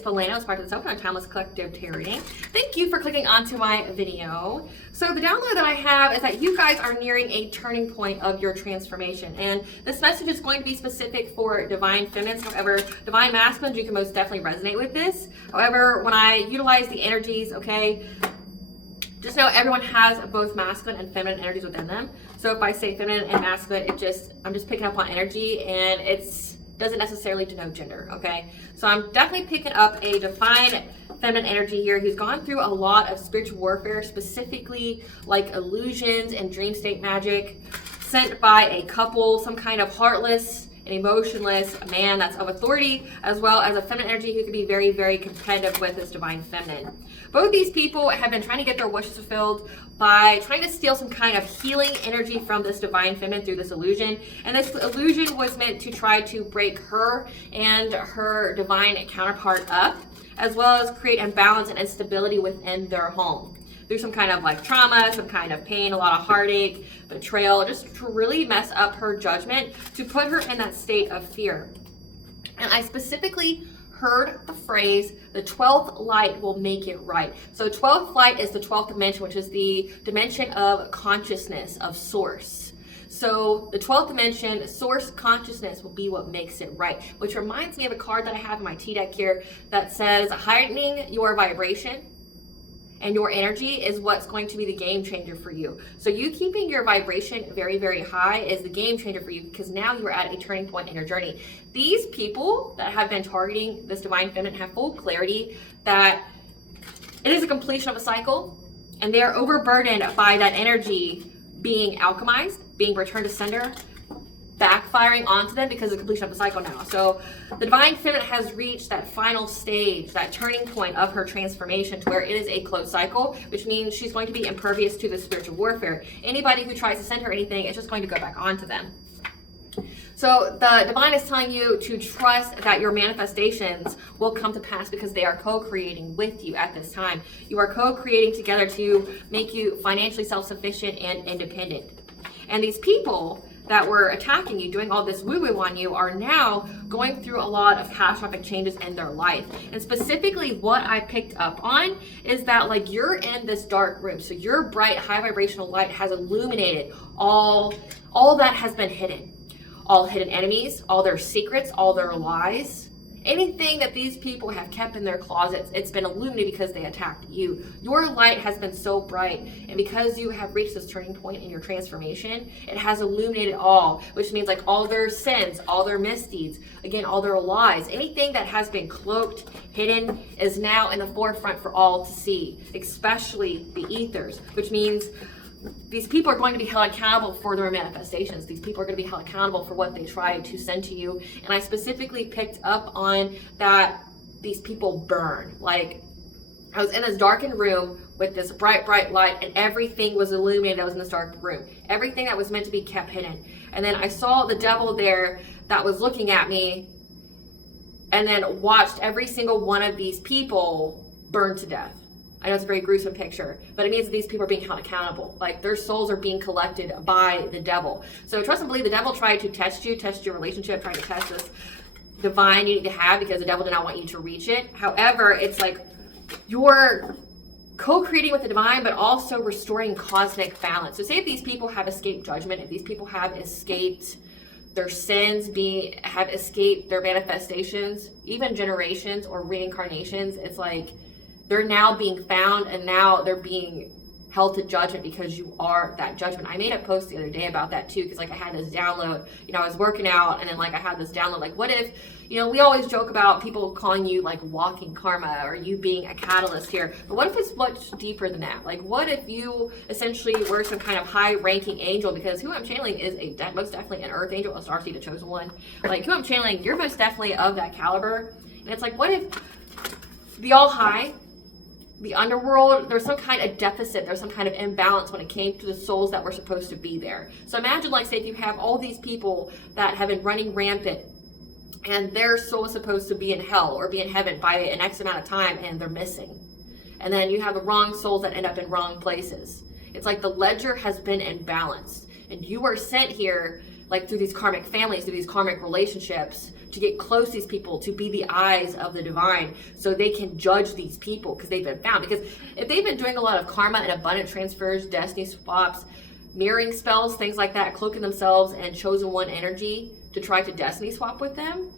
is Polano, aspiraltotheself, and timeless collective tarot reading. Thank you for clicking onto my video. So the download that I have is that you guys are nearing a turning point of your transformation, and this message is going to be specific for divine feminines. However, divine masculines, you can most definitely resonate with this. However, when I utilize the energies, okay, just know everyone has both masculine and feminine energies within them. So if I say feminine and masculine, I'm just picking up on energy, and it's doesn't necessarily denote gender, okay? So I'm definitely picking up a divine feminine energy here. He's gone through a lot of spiritual warfare, specifically like illusions and dream state magic, sent by a couple, some kind of heartless and emotionless man that's of authority, as well as a feminine energy who can be very, very competitive with this divine feminine. Both these people have been trying to get their wishes fulfilled by trying to steal some kind of healing energy from this divine feminine through this illusion. And this illusion was meant to try to break her and her divine counterpart up, as well as create imbalance and instability within their home through some kind of like trauma, some kind of pain, a lot of heartache, betrayal, just to really mess up her judgment, to put her in that state of fear. And I specifically heard the phrase, the 12th light will make it right. So 12th light is the 12th dimension, which is the dimension of consciousness, of source. So the 12th dimension, source consciousness, will be what makes it right, which reminds me of a card that I have in my T deck here that says heightening your vibration and your energy is what's going to be the game changer for you. So you keeping your vibration very, very high is the game changer for you, because now you are at a turning point in your journey. These people that have been targeting this divine feminine have full clarity that it is a completion of a cycle, and they are overburdened by that energy being alchemized, being returned to sender, backfiring onto them because of the completion of the cycle now. So the divine feminine has reached that final stage, that turning point of her transformation, to where it is a closed cycle, which means she's going to be impervious to the spiritual warfare. Anybody who tries to send her anything, it's just going to go back onto them. So the divine is telling you to trust that your manifestations will come to pass, because they are co-creating with you at this time. You are co-creating together to make you financially self-sufficient and independent. And these people that were attacking you, doing all this woo-woo on you, are now going through a lot of catastrophic changes in their life. And specifically what I picked up on is that like you're in this dark room. So your bright, high vibrational light has illuminated all that has been hidden. All hidden enemies, all their secrets, all their lies. Anything that these people have kept in their closets, it's been illuminated because they attacked you. Your light has been so bright, and because you have reached this turning point in your transformation, it has illuminated all, which means like all their sins, all their misdeeds, again, all their lies, anything that has been cloaked, hidden, is now in the forefront for all to see, especially the ethers, which means these people are going to be held accountable for their manifestations. These people are going to be held accountable for what they try to send to you. And I specifically picked up on that these people burn. Like, I was in this darkened room with this bright, bright light, and everything was illuminated that was in this dark room. Everything that was meant to be kept hidden. And then I saw the devil there that was looking at me, and then watched every single one of these people burn to death. I know it's a very gruesome picture, but it means that these people are being held accountable. Like, their souls are being collected by the devil. So trust and believe, the devil tried to test you, test your relationship, tried to test this divine you need to have, because the devil did not want you to reach it. However, it's like you're co-creating with the divine, but also restoring cosmic balance. So say if these people have escaped judgment, if these people have escaped their sins, have escaped their manifestations, even generations or reincarnations, it's like they're now being found, and now they're being held to judgment because you are that judgment. I made a post the other day about that too, because like I had this download, I was working out, and then like I had this download, like what if, we always joke about people calling you like walking karma, or you being a catalyst here, but what if it's much deeper than that? Like what if you essentially were some kind of high ranking angel, because who I'm channeling is most definitely an earth angel, a starseed, a chosen one. Like who I'm channeling, you're most definitely of that caliber. And it's like, what if the all high, the underworld, there's some kind of deficit, there's some kind of imbalance when it came to the souls that were supposed to be there. So imagine, like, say if you have all these people that have been running rampant, and their soul is supposed to be in hell or be in heaven by an X amount of time, and they're missing. And then you have the wrong souls that end up in wrong places. It's like the ledger has been imbalanced, and you are sent here like through these karmic families, through these karmic relationships, to get close to these people, to be the eyes of the divine, so they can judge these people because they've been found. Because if they've been doing a lot of karma and abundant transfers, destiny swaps, mirroring spells, things like that, cloaking themselves and chosen one energy to try to destiny swap with them,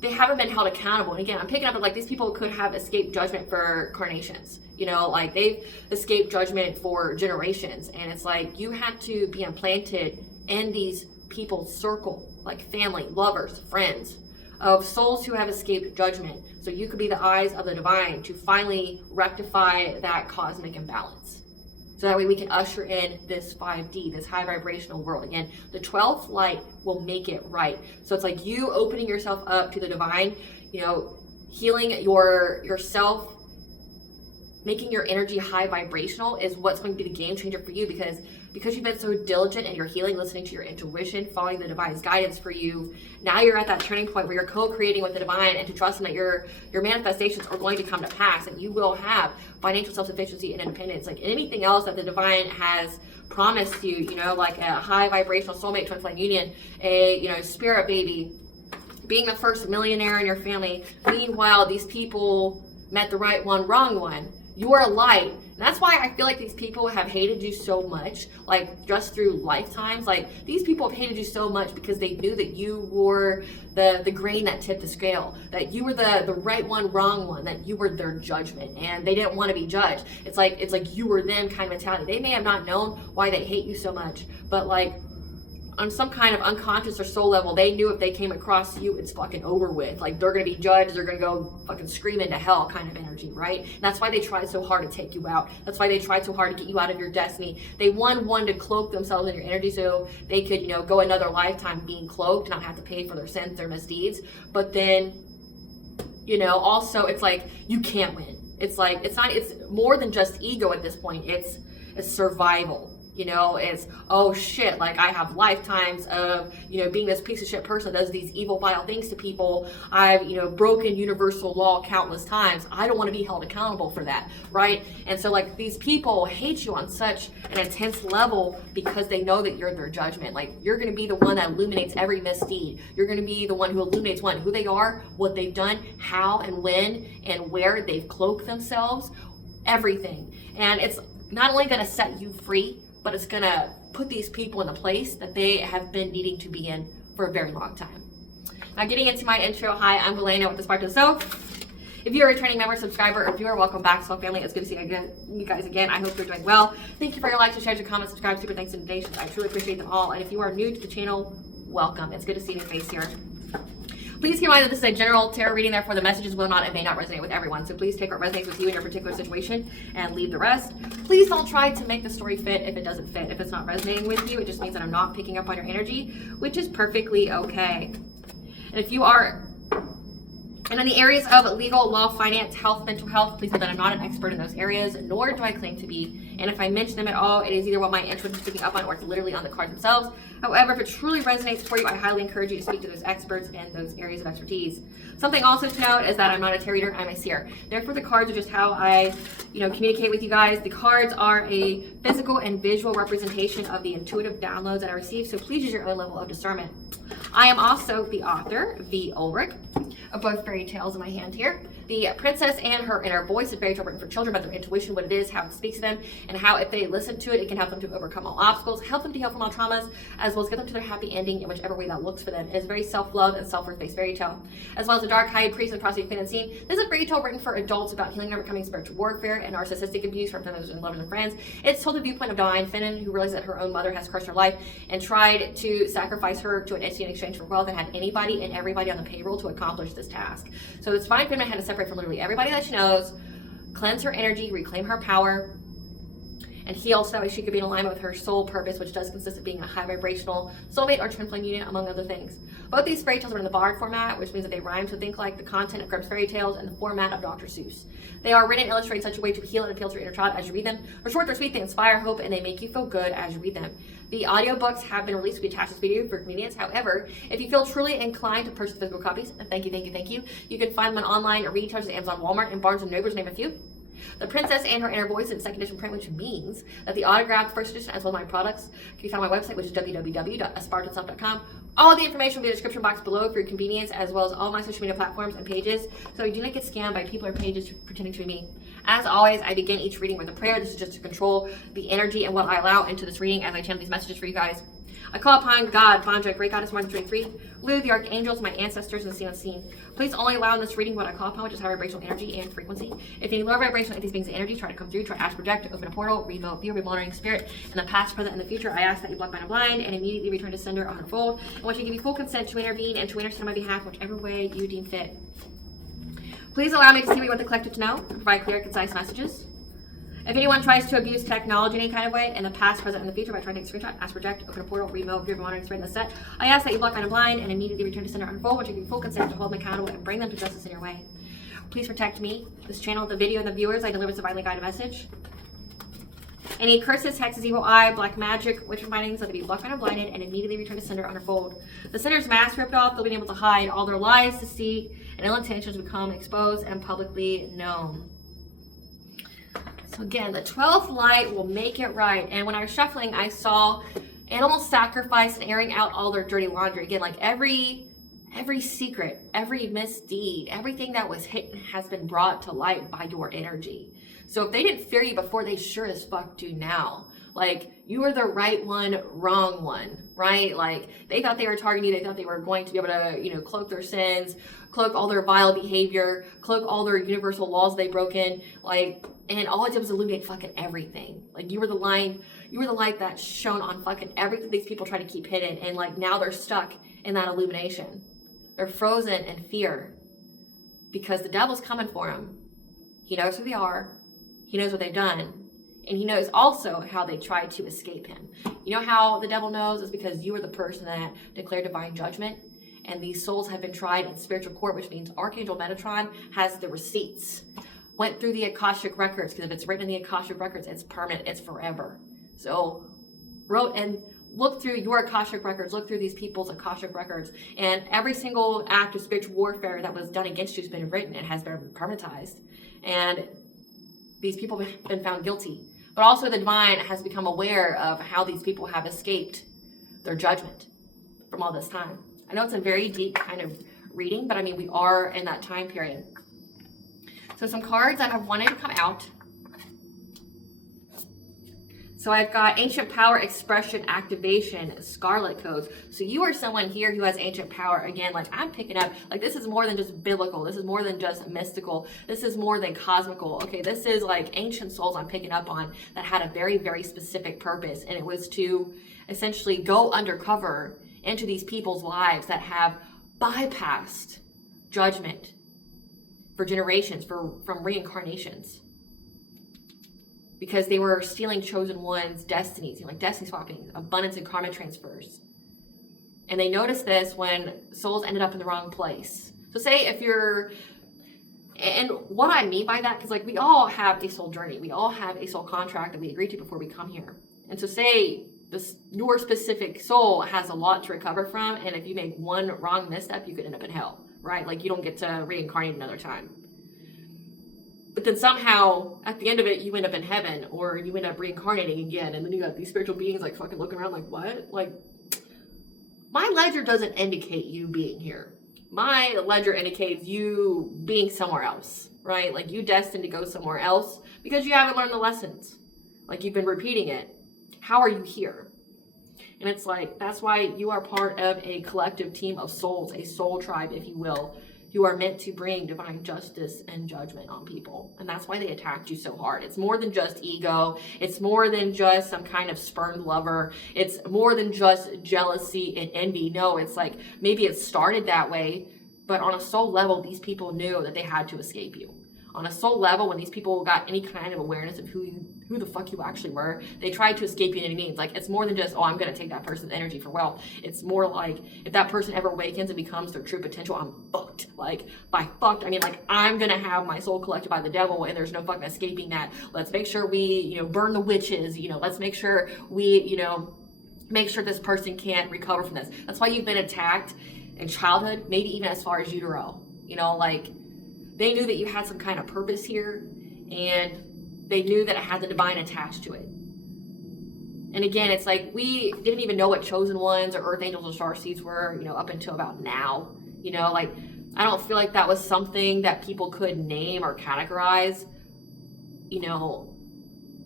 they haven't been held accountable. And again, I'm picking up that like these people could have escaped judgment for carnations. You know, like they've escaped judgment for generations. And it's like you had to be implanted in these people's circle, like family, lovers, friends, of souls who have escaped judgment. So you could be the eyes of the divine to finally rectify that cosmic imbalance. So that way we can usher in this 5D, this high vibrational world. Again, the 12th light will make it right. So it's like you opening yourself up to the divine, you know, healing yourself, making your energy high vibrational is what's going to be the game changer for you, because you've been so diligent in your healing, listening to your intuition, following the divine's guidance for you. Now you're at that turning point where you're co-creating with the divine, and to trust that your manifestations are going to come to pass, and you will have financial self-sufficiency and independence. Like anything else that the divine has promised you, you know, like a high vibrational soulmate twin flame union, a, you know, spirit baby, being the first millionaire in your family. Meanwhile, these people met the right one, wrong one. You are a light. And that's why I feel like these people have hated you so much, like just through lifetimes. Like these people have hated you so much because they knew that you were the grain that tipped the scale, that you were the right one, wrong one, that you were their judgment, and they didn't want to be judged. It's like you were them kind of mentality. They may have not known why they hate you so much, but like on some kind of unconscious or soul level, they knew if they came across you, it's fucking over with. Like they're gonna be judged, they're gonna go fucking scream into hell kind of energy, right? And that's why they tried so hard to take you out. That's why they tried so hard to get you out of your destiny. They wanted to cloak themselves in your energy so they could, you know, go another lifetime being cloaked, not have to pay for their sins, their misdeeds. But then, you know, also it's like you can't win. It's like it's more than just ego at this point. It's survival. You know, it's, oh shit, like I have lifetimes of, you know, being this piece of shit person that does these evil, vile things to people. I've, you know, broken universal law countless times. I don't want to be held accountable for that, right? And so like these people hate you on such an intense level because they know that you're their judgment. Like you're going to be the one that illuminates every misdeed. You're going to be the one who illuminates who they are, what they've done, how and when and where they've cloaked themselves, everything. And it's not only going to set you free, but it's gonna put these people in the place that they have been needing to be in for a very long time. Now getting into my intro, hi, I'm Elena with the Spark to the Soul. If you're a returning member, subscriber, or viewer, welcome back, Soul Family. It's good to see you guys again. I hope you're doing well. Thank you for your likes, your shares, your comments, subscribe, super thanks, and donations. I truly appreciate them all. And if you are new to the channel, welcome. It's good to see your face here. Please keep in mind that this is a general tarot reading, therefore the messages will not and may not resonate with everyone. So please take what resonates with you in your particular situation and leave the rest. Please don't try to make the story fit if it doesn't fit. If it's not resonating with you, it just means that I'm not picking up on your energy, which is perfectly okay. And if you are in the areas of legal, law, finance, health, mental health, please know that I'm not an expert in those areas, nor do I claim to be. And if I mention them at all, it is either what my interest is picking up on or it's literally on the cards themselves. However, if it truly resonates for you, I highly encourage you to speak to those experts in those areas of expertise. Something also to note is that I'm not a tarot reader, I'm a seer. Therefore, the cards are just how I, communicate with you guys. The cards are a physical and visual representation of the intuitive downloads that I receive, so please use your own level of discernment. I am also the author, V. Ulrich, of both fairy tales in my hand here. The Princess and Her Inner Voice, a fairy tale written for children about their intuition, what it is, how it speaks to them, and how if they listen to it, it can help them to overcome all obstacles, help them to heal from all traumas, as well as get them to their happy ending in whichever way that looks for them. It is very self-love and self-worth-based fairy tale. As well as the Dark Hide, Priest, and Prosperity Queen Unseen. This is a fairy tale written for adults about healing and overcoming spiritual warfare and narcissistic abuse from family and lovers and friends. It's told the viewpoint of divine feminine, who realized that her own mother has cursed her life and tried to sacrifice her to an entity in exchange for wealth, and had anybody and everybody on the payroll to accomplish this task. So this divine feminine had to separate from literally everybody that she knows, cleanse her energy, reclaim her power, and heal so that she could be in alignment with her soul purpose, which does consist of being a high vibrational soulmate or twin flame union, among other things. Both these fairy tales are in the bard format, which means that they rhyme, so think like the content of Grimm's fairy tales and the format of Dr. Seuss. They are written and illustrated in such a way to heal and appeal to your inner child as you read them. They're short, they're sweet, they inspire hope, and they make you feel good as you read them. The audiobooks have been released to be attached to this video for convenience. However, if you feel truly inclined to purchase physical copies, and thank you, you can find them on online or reading charges at Amazon, Walmart, and Barnes & Noble, to name a few. The Princess and Her Inner Voice in second edition print, which means that the autographed first edition as well as my products can be found on my website, which is www.aspiraltotheself.com. All the information will be in the description box below for your convenience, as well as all my social media platforms and pages, so you do not get scammed by people or pages pretending to be me. As always, I begin each reading with a prayer. This is just to control the energy and what I allow into this reading as I channel these messages for you guys. I call upon God, Bonja, Great Goddess 133, Lou, the Archangels, my ancestors, and the seen unseen. Please only allow in this reading what I call upon, which is high vibrational energy and frequency. If any lower vibrational entities, beings, and energy try to come through, try to ask, project, open a portal, remote, view, monitoring spirit, in the past, present, and the future, I ask that you block, mind, and blind, and immediately return to sender or unfold. I want you to give me full consent to intervene and to intercede on my behalf, whichever way you deem fit. Please allow me to see what you want the collective to know, and provide clear, concise messages. If anyone tries to abuse technology in any kind of way, in the past, present, and the future, by trying to take a screenshot, ask, project, open a portal, remote, view, monitoring spirit, in the set, I ask that you block, mind, and blind, and immediately return to sender or unfold, which you give full consent to hold them accountable and bring them to justice in your way. Please protect me, this channel, the video, and the viewers. I deliver this divinely guided message. Any curses, hexes, evil eye, black magic, witch remindings, let it be blocked, mind, and blinded, and immediately return to sender or unfold. The sender's mask ripped off, they'll be able to hide all their lies, deceit, and ill intentions become exposed and publicly known. So again, the 12th light will make it right. And when I was shuffling, I saw animal sacrifice and airing out all their dirty laundry. Again, like every secret, every misdeed, everything that was hidden has been brought to light by your energy. So if they didn't fear you before, they sure as fuck do now. Like, you were the right one, wrong one, right? Like, they thought they were targeting you. They thought they were going to be able to, cloak their sins, cloak all their vile behavior, cloak all their universal laws they broke in, and all it did was illuminate fucking everything. Like, you were the light that shone on fucking everything these people try to keep hidden, and now they're stuck in that illumination. They're frozen in fear because the devil's coming for them. He knows who they are. He knows what they've done. And he knows also how they tried to escape him. You know how the devil knows? It's because you are the person that declared divine judgment. And these souls have been tried in spiritual court, which means Archangel Metatron has the receipts. Went through the Akashic records, because if it's written in the Akashic records, it's permanent, it's forever. So wrote and look through your Akashic records, look through these people's Akashic records, and every single act of spiritual warfare that was done against you has been written and has been permanentized. And these people have been found guilty. But also the divine has become aware of how these people have escaped their judgment from all this time. I know it's a very deep kind of reading, but I mean, we are in that time period. So some cards that I've wanted to come out. So I've got Ancient Power, Expression, Activation, Scarlet Codes. So you are someone here who has ancient power. Again, I'm picking up, this is more than just biblical. This is more than just mystical. This is more than cosmical. Okay, this is ancient souls I'm picking up on that had a very, very specific purpose. And it was to essentially go undercover into these people's lives that have bypassed judgment for generations, from reincarnations. Because they were stealing chosen ones' destinies, destiny swapping, abundance and karma transfers. And they noticed this when souls ended up in the wrong place. So say if you're, and what I mean by that, because we all have a soul journey. We all have a soul contract that we agreed to before we come here. And so say your specific soul has a lot to recover from, and if you make one wrong misstep, you could end up in hell, right? You don't get to reincarnate another time. But then somehow, at the end of it, you end up in heaven, or you end up reincarnating again, and then you got these spiritual beings fucking looking around what? My ledger doesn't indicate you being here. My ledger indicates you being somewhere else, right? You destined to go somewhere else because you haven't learned the lessons. You've been repeating it. How are you here? And it's that's why you are part of a collective team of souls, a soul tribe, if you will. You are meant to bring divine justice and judgment on people. And that's why they attacked you so hard. It's more than just ego. It's more than just some kind of spurned lover. It's more than just jealousy and envy. No, it's maybe it started that way, but on a soul level, these people knew that they had to escape you. On a soul level, when these people got any kind of awareness of who the fuck you actually were, they tried to escape you in any means. It's more than just, I'm going to take that person's energy for wealth. It's more if that person ever awakens and becomes their true potential, I'm fucked. By fucked, I mean, I'm going to have my soul collected by the devil, and there's no fucking escaping that. Let's make sure we, burn the witches, let's make sure we, make sure this person can't recover from this. That's why you've been attacked in childhood, maybe even as far as utero. They knew that you had some kind of purpose here, and they knew that it had the divine attached to it. And again, it's like we didn't even know what chosen ones or earth angels or star seeds were, you know, up until about now. You know, like I don't feel like that was something that people could name or categorize, you know,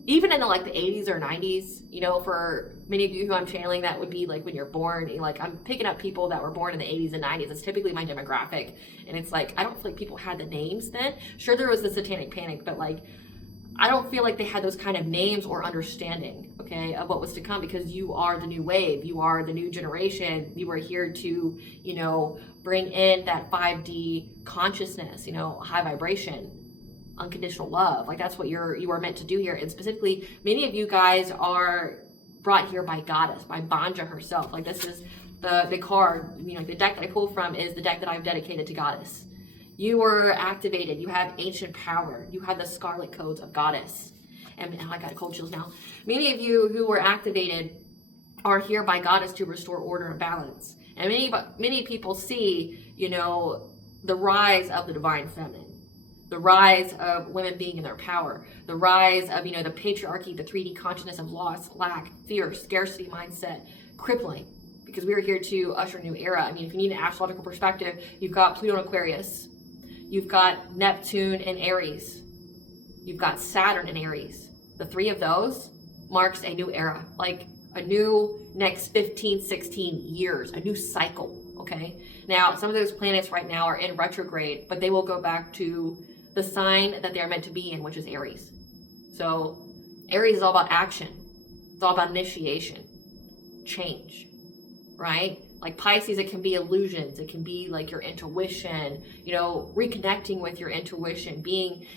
even in like the 80s or 90s, you know, for many of you who I'm channeling, that would be like when you're born. Like I'm picking up people that were born in the 80s and 90s. It's typically my demographic. And it's like, I don't feel like people had the names then. Sure, there was the satanic panic, but like, I don't feel like they had those kind of names or understanding, okay, of what was to come, because you are the new wave. You are the new generation. You are here to, you know, bring in that 5D consciousness, you know, high vibration, unconditional love. Like that's what you are meant to do here. And specifically, many of you guys are brought here by Goddess, by Banja herself. Like this is the card, you know, the deck that I pulled from is the deck that I've dedicated to Goddess. You were activated. You have ancient power. You have the scarlet codes of Goddess. And I got cold chills now. Many of you who were activated are here by Goddess to restore order and balance. And many people see, you know, the rise of the divine feminine, the rise of women being in their power, the rise of, you know, the patriarchy, the 3D consciousness of loss, lack, fear, scarcity mindset, crippling, because we're here to usher a new era. I mean, if you need an astrological perspective, you've got Pluto in Aquarius, you've got Neptune in Aries, you've got Saturn in Aries. The three of those marks a new era, like a new next 15, 16 years, a new cycle, okay? Now, some of those planets right now are in retrograde, but they will go back to the sign that they're meant to be in, which is Aries. So Aries is all about action. It's all about initiation, change, right? Like Pisces, it can be illusions. It can be like your intuition, you know, reconnecting with your intuition,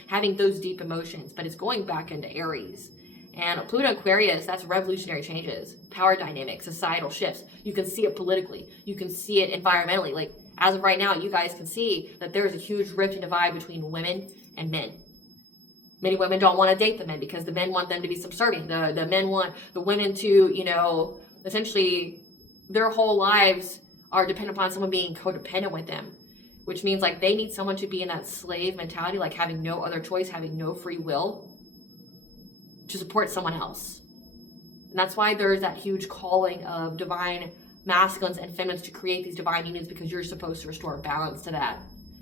having those deep emotions, but it's going back into Aries. And Pluto Aquarius, that's revolutionary changes, power dynamics, societal shifts. You can see it politically. You can see it environmentally. Like as of right now, you guys can see that there's a huge rift and divide between women and men. Many women don't want to date the men because the men want them to be subservient. The men want the women to, you know, essentially their whole lives are dependent upon someone being codependent with them, which means like they need someone to be in that slave mentality, like having no other choice, having no free will to support someone else. And that's why there's that huge calling of divine masculines and feminines to create these divine unions, because you're supposed to restore balance to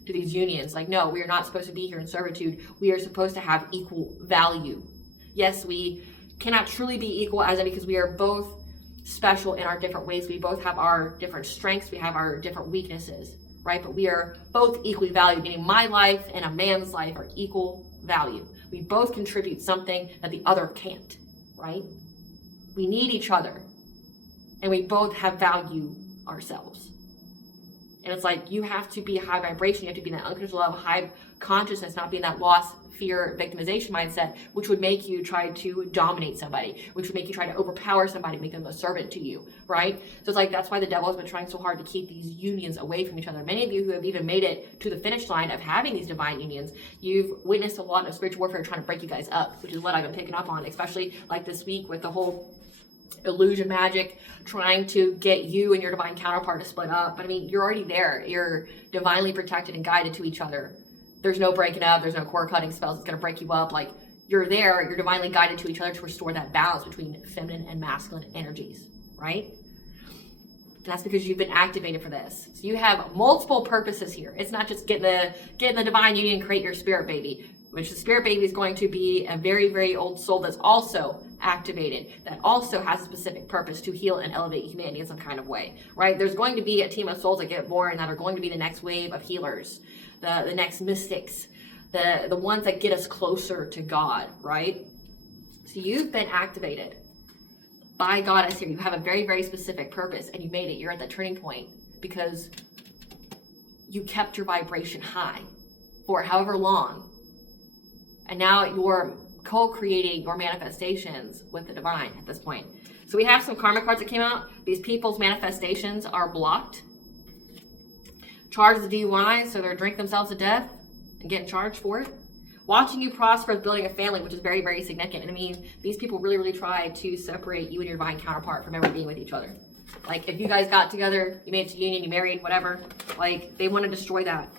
these unions. Like, no, we are not supposed to be here in servitude. We are supposed to have equal value. Yes, we cannot truly be equal as in because we are both special in our different ways. We both have our different strengths. We have our different weaknesses, right? But we are both equally valued, meaning my life and a man's life are equal value. We both contribute something that the other can't, right? We need each other, and we both have value ourselves. And it's like you have to be high vibration. You have to be in that unconditional love, high consciousness, not be in that loss, fear, victimization mindset, which would make you try to dominate somebody, which would make you try to overpower somebody, make them a servant to you, right? So it's like that's why the devil has been trying so hard to keep these unions away from each other. Many of you who have even made it to the finish line of having these divine unions, you've witnessed a lot of spiritual warfare trying to break you guys up, which is what I've been picking up on, especially like this week with the whole illusion magic, trying to get you and your divine counterpart to split up. But I mean, you're already there. You're divinely protected and guided to each other. There's no breaking up. There's no core cutting spells that's going to break you up. Like you're there. You're divinely guided to each other to restore that balance between feminine and masculine energies, right? And that's because you've been activated for this. So you have multiple purposes here. It's not just get in the divine union and create your spirit baby, which the spirit baby is going to be a very, very old soul that's also activated, that also has a specific purpose to heal and elevate humanity in some kind of way, right? There's going to be a team of souls that get born that are going to be the next wave of healers, the next mystics, the ones that get us closer to God, right? So you've been activated by Goddess here. You have a very, very specific purpose, and you made it. You're at that turning point because you kept your vibration high for however long, and now you're co-creating your manifestations with the divine at this point. So we have some karma cards that came out. These people's manifestations are blocked. Charged as DUI, so they're drinking themselves to death and getting charged for it. Watching you prosper as building a family, which is very, very significant. And I mean, these people really, really try to separate you and your divine counterpart from ever being with each other. Like if you guys got together, you made it to union, you married, whatever, like they want to destroy that.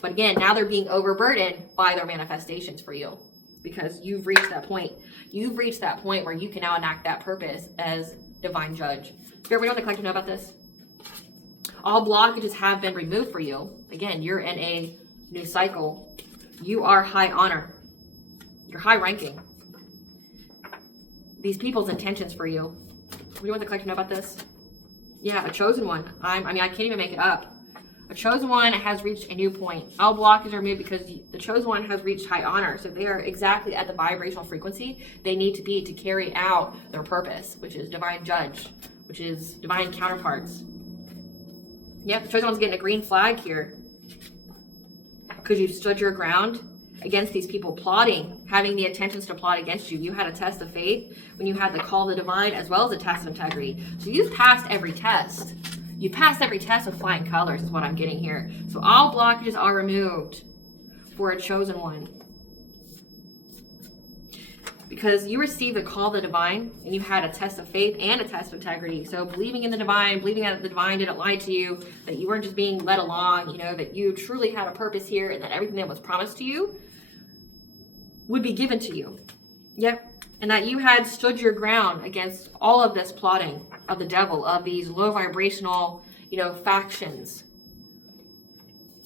But again, now they're being overburdened by their manifestations for you. because you've reached that point. You've reached that point where you can now enact that purpose as divine judge. Spirit, we don't collective know about this. All blockages have been removed for you. Again, you're in a new cycle. You are high honor. You're high ranking. These people's intentions for you. We want the collective know about this. Yeah, a chosen one. I can't even make it up. A chosen one has reached a new point. All blockages are removed because the chosen one has reached high honor. So they are exactly at the vibrational frequency they need to be to carry out their purpose, which is divine judge, which is divine counterparts. Yep, the chosen one's getting a green flag here because you've stood your ground against these people plotting, having the intentions to plot against you. You had a test of faith when you had the call of the divine as well as a test of integrity. So you've passed every test. You passed every test with flying colors is what I'm getting here. So all blockages are removed for a chosen one. Because you received the call of the divine and you had a test of faith and a test of integrity. So believing in the divine, believing that the divine didn't lie to you, that you weren't just being led along, that you truly had a purpose here and that everything that was promised to you would be given to you. Yep. And that you had stood your ground against all of this plotting of the devil, of these low vibrational, factions.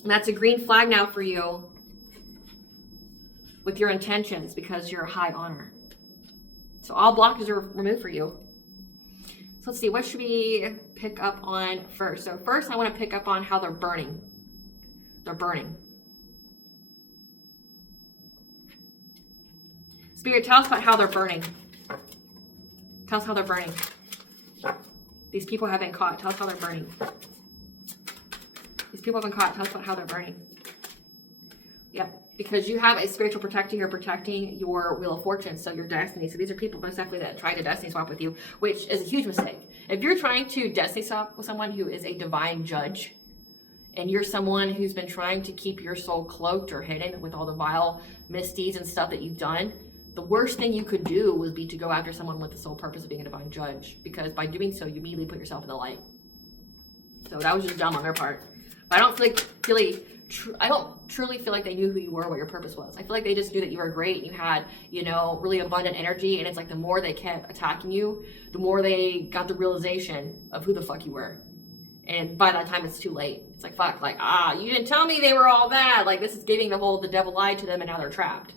And that's a green flag now for you with your intentions because you're high honor. So all blockages are removed for you. So let's see, what should we pick up on first? So first I want to pick up on how they're burning. They're burning. Spirit, tell us about how they're burning. Tell us how they're burning. These people have been caught. Tell us how they're burning. These people have been caught. Tell us about how they're burning. Yep. Because you have a spiritual protector here protecting your wheel of fortune, so your destiny. So these are people most definitely that tried to destiny swap with you, which is a huge mistake. If you're trying to destiny swap with someone who is a divine judge, and you're someone who's been trying to keep your soul cloaked or hidden with all the vile misdeeds and stuff that you've done, the worst thing you could do would be to go after someone with the sole purpose of being a divine judge, because by doing so, you immediately put yourself in the light. So that was just dumb on their part. But I don't truly feel like they knew who you were, what your purpose was. I feel like they just knew that you were great and you had, really abundant energy. And it's like the more they kept attacking you, the more they got the realization of who the fuck you were. And by that time, it's too late. It's like, fuck, you didn't tell me they were all bad. Like, this is giving the devil lied to them and now they're trapped.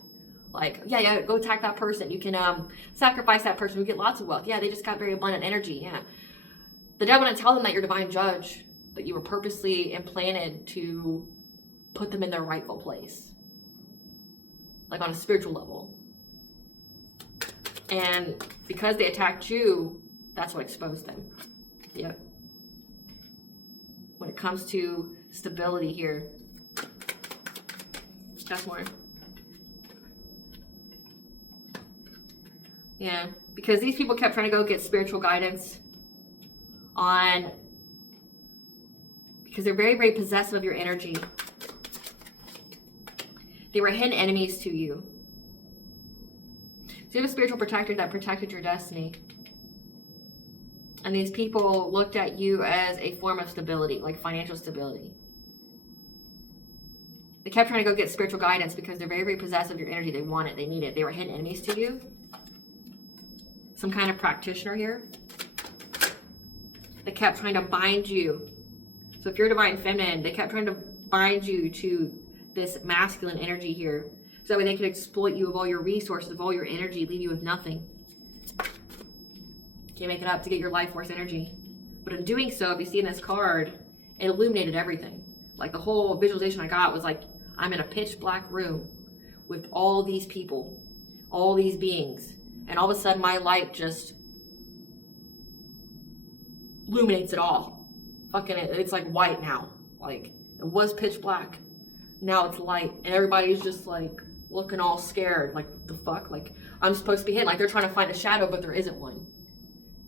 Like, yeah, go attack that person. You can sacrifice that person. You get lots of wealth. Yeah, they just got very abundant energy. Yeah. The devil didn't tell them that you're divine judge, that you were purposely implanted to put them in their rightful place. Like on a spiritual level. And because they attacked you, that's what exposed them. Yep. When it comes to stability here. That's more. Yeah, because these people kept trying to go get spiritual guidance because they're very, very possessive of your energy. They were hidden enemies to you. So you have a spiritual protector that protected your destiny. And these people looked at you as a form of stability, like financial stability. They kept trying to go get spiritual guidance because they're very, very possessive of your energy. They want it. They need it. They were hidden enemies to you. Some kind of practitioner here. They kept trying to bind you. So if you're divine feminine, they kept trying to bind you to this masculine energy here. So that way they could exploit you of all your resources, of all your energy, leave you with nothing. Can't make it up to get your life force energy. But in doing so, if you see in this card, it illuminated everything. Like the whole visualization I got was like, I'm in a pitch black room with all these people, all these beings. And all of a sudden my light just illuminates it all. It's like white now. Like it was pitch black. Now it's light. And everybody's just like looking all scared. Like what the fuck? Like I'm supposed to be hidden. Like they're trying to find a shadow, but there isn't one.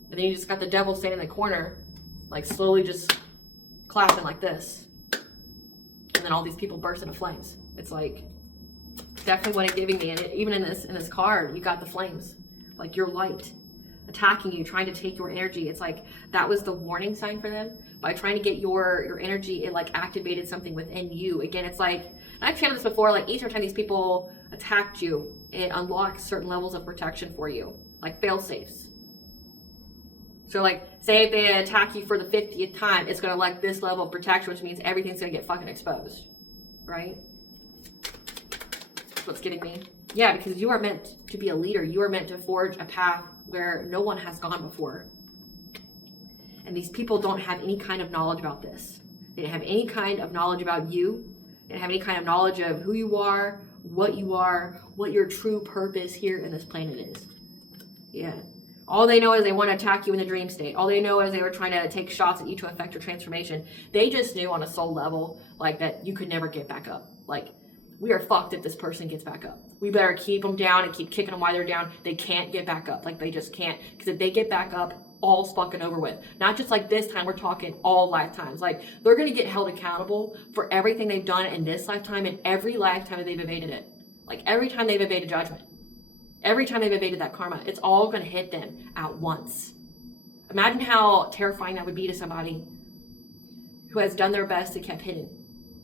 And then you just got the devil standing in the corner, like slowly just clapping like this. And then all these people burst into flames. It's like definitely what it's giving me. And even in this card, you got the flames. Like your light attacking you, trying to take your energy. It's like that was the warning sign for them. By trying to get your energy, it like activated something within you. Again, it's like, and I've channeled this before, like each time these people attacked you, it unlocks certain levels of protection for you, like fail safes. So like, say if they attack you for the 50th time, it's going to elect this level of protection, which means everything's going to get fucking exposed, right? That's what's getting me. Yeah, because you are meant to be a leader. You are meant to forge a path where no one has gone before. And these people don't have any kind of knowledge about this. They didn't have any kind of knowledge about you. They didn't have any kind of knowledge of who you are, what your true purpose here in this planet is. Yeah. All they know is they want to attack you in the dream state. All they know is they were trying to take shots at you to affect your transformation. They just knew on a soul level, like, that you could never get back up. Like, we are fucked if this person gets back up. We better keep them down and keep kicking them while they're down. They can't get back up. Like, they just can't. Because if they get back up, all's fucking over with. Not just like this time, we're talking all lifetimes. Like, they're going to get held accountable for everything they've done in this lifetime and every lifetime that they've evaded it. Like, every time they've evaded judgment. Every time they've evaded that karma, it's all going to hit them at once. Imagine how terrifying that would be to somebody who has done their best to keep hidden,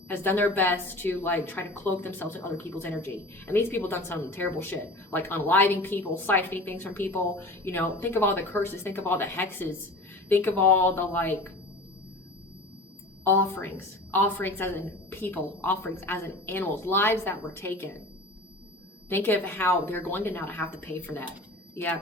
has done their best to like try to cloak themselves in other people's energy. And these people done some terrible shit, like unaliving people, siphoning things from people. You know, think of all the curses, think of all the hexes, think of all the like offerings as in people, offerings as in animals, lives that were taken. Think of how they're going to now have to pay for that. Yeah.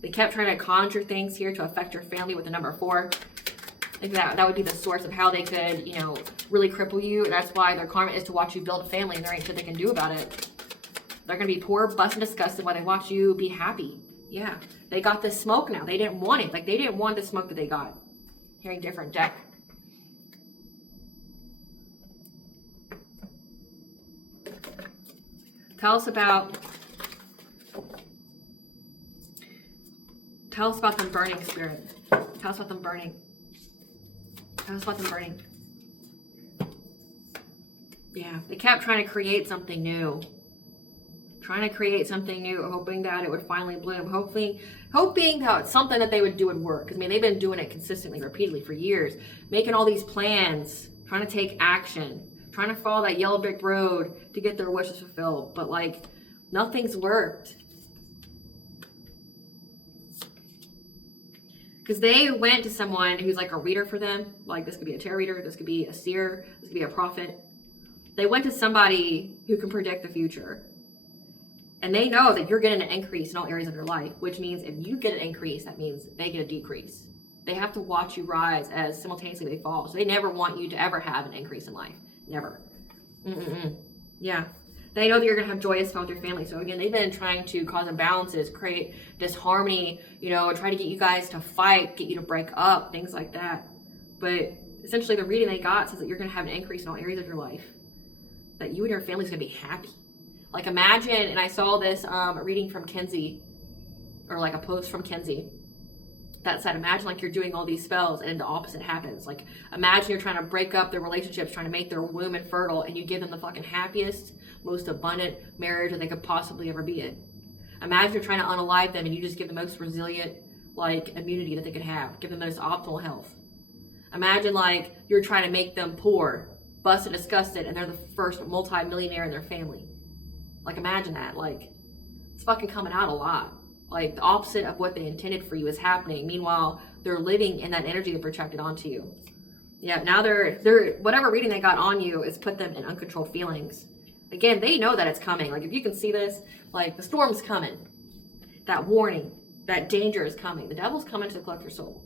They kept trying to conjure things here to affect your family with the number 4. I think that would be the source of how they could, you know, really cripple you. That's why their karma is to watch you build a family, and there ain't shit they can do about it. They're going to be poor, busted, disgusted while they watch you be happy. Yeah. They got this smoke now. They didn't want it. Like, they didn't want the smoke that they got. Hearing different deck. Tell us about them burning, Spirit. Tell us about them burning. Tell us about them burning. Yeah, they kept trying to create something new. Trying to create something new, hoping that it would finally bloom. Hoping that something that they would do would work. Because, I mean, they've been doing it consistently, repeatedly for years. Making all these plans. Trying to take action. Trying to follow that yellow brick road to get their wishes fulfilled. But, like, nothing's worked. Because they went to someone who's like a reader for them. Like, this could be a tarot reader. This could be a seer. This could be a prophet. They went to somebody who can predict the future. And they know that you're getting an increase in all areas of your life. Which means if you get an increase, that means they get a decrease. They have to watch you rise as simultaneously they fall. So they never want you to ever have an increase in life. Never. Yeah. They know that you're going to have joyous fun with your family. So again, they've been trying to cause imbalances, create disharmony, you know, try to get you guys to fight, get you to break up, things like that. But essentially the reading they got says that you're going to have an increase in all areas of your life. That you and your family's going to be happy. Like, imagine, and I saw this reading from Kenzie, or like a post from Kenzie, that said, imagine like you're doing all these spells and the opposite happens. Like, imagine you're trying to break up their relationships, trying to make their womb infertile, and you give them the fucking happiest, most abundant marriage that they could possibly ever be in. Imagine you're trying to unalive them and you just give the most resilient, like, immunity that they could have. Give them the most optimal health. Imagine like you're trying to make them poor, busted, disgusted, and they're the first multi-millionaire in their family. Like, imagine that. Like, it's fucking coming out a lot. Like, the opposite of what they intended for you is happening. Meanwhile, they're living in that energy that projected onto you. Yeah, now they're whatever reading they got on you is put them in uncontrolled feelings. Again, they know that it's coming. Like, if you can see this, like, the storm's coming. That warning, that danger is coming. The devil's coming to collect your soul.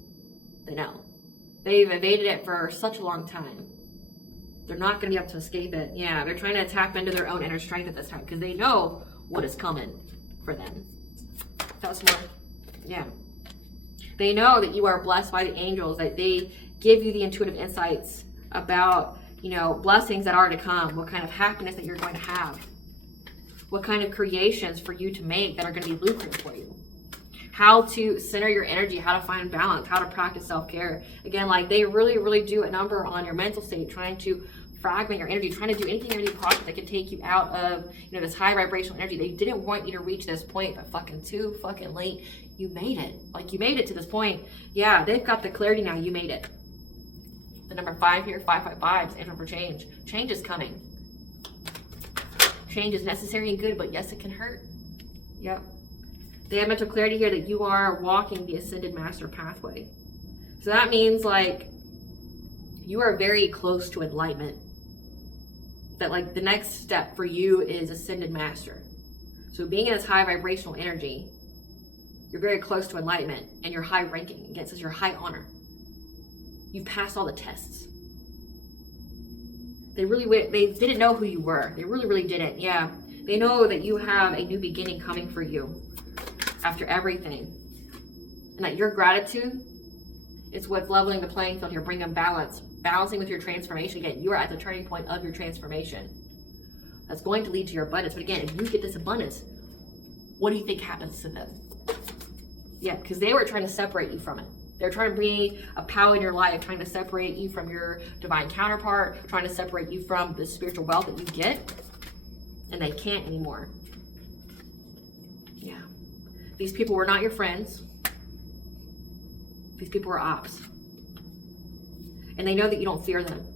They know. They've evaded it for such a long time. They're not going to be able to escape it. Yeah, they're trying to tap into their own inner strength at this time because they know what is coming for them. Tell us more. Yeah. They know that you are blessed by the angels, that they give you the intuitive insights about, you know, blessings that are to come, what kind of happiness that you're going to have, what kind of creations for you to make that are going to be lucrative for you, how to center your energy, how to find balance, how to practice self-care. Again, like, they really, really do a number on your mental state, trying to fragment your energy, trying to do anything in your project that can take you out of, you know, this high vibrational energy. They didn't want you to reach this point, but fucking too fucking late. You made it. Like, you made it to this point. Yeah, they've got the clarity now. You made it. The number 5 here, 555, stands for change. Change is coming. Change is necessary and good, but yes, it can hurt. Yep. They have mental clarity here that you are walking the ascended master pathway. So that means like you are very close to enlightenment. That like the next step for you is ascended master. So being in this high vibrational energy, you're very close to enlightenment and you're high ranking. Again, it says you're high honor. You've passed all the tests. They didn't know who you were. They really didn't. Yeah. They know that you have a new beginning coming for you after everything. And that your gratitude is what's leveling the playing field here, bringing balance, balancing with your transformation. Again, you are at the turning point of your transformation. That's going to lead to your abundance. But again, if you get this abundance, what do you think happens to them? Yeah, because they were trying to separate you from it. They're trying to bring a power in your life, trying to separate you from your divine counterpart, trying to separate you from the spiritual wealth that you get. And they can't anymore. Yeah. These people were not your friends. These people were ops. And they know that you don't fear them.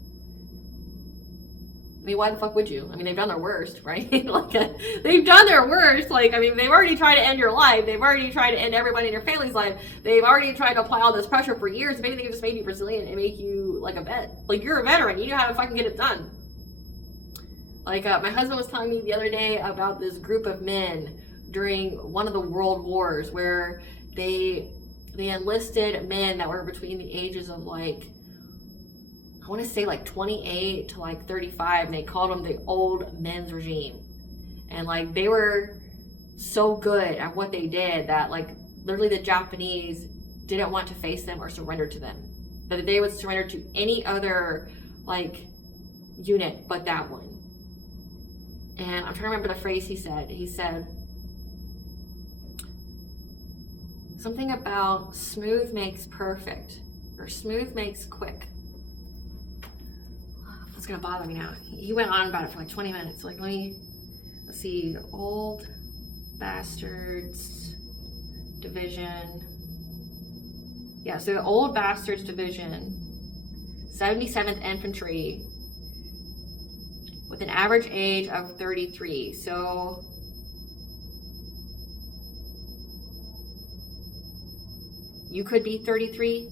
I mean, why the fuck would you? I mean, they've done their worst, right? They've done their worst. Like, I mean, they've already tried to end your life. They've already tried to end everybody in your family's life. They've already tried to apply all this pressure for years. Maybe they just made you resilient and make you like a vet. Like, you're a veteran. You know how to fucking get it done. Like, my husband was telling me the other day about this group of men during one of the world wars where they enlisted men that were between the ages of like, I want to say like 28 to like 35, and they called them the old men's regime. And like they were so good at what they did that like literally the Japanese didn't want to face them or surrender to them. That they would surrender to any other like unit but that one. And I'm trying to remember the phrase he said. He said something about smooth makes perfect, or smooth makes quick. It's gonna bother me now. He went on about it for like 20 minutes. Like, let's see, old bastards division. Yeah, so the old bastards division, 77th infantry, with an average age of 33. So you could be 33.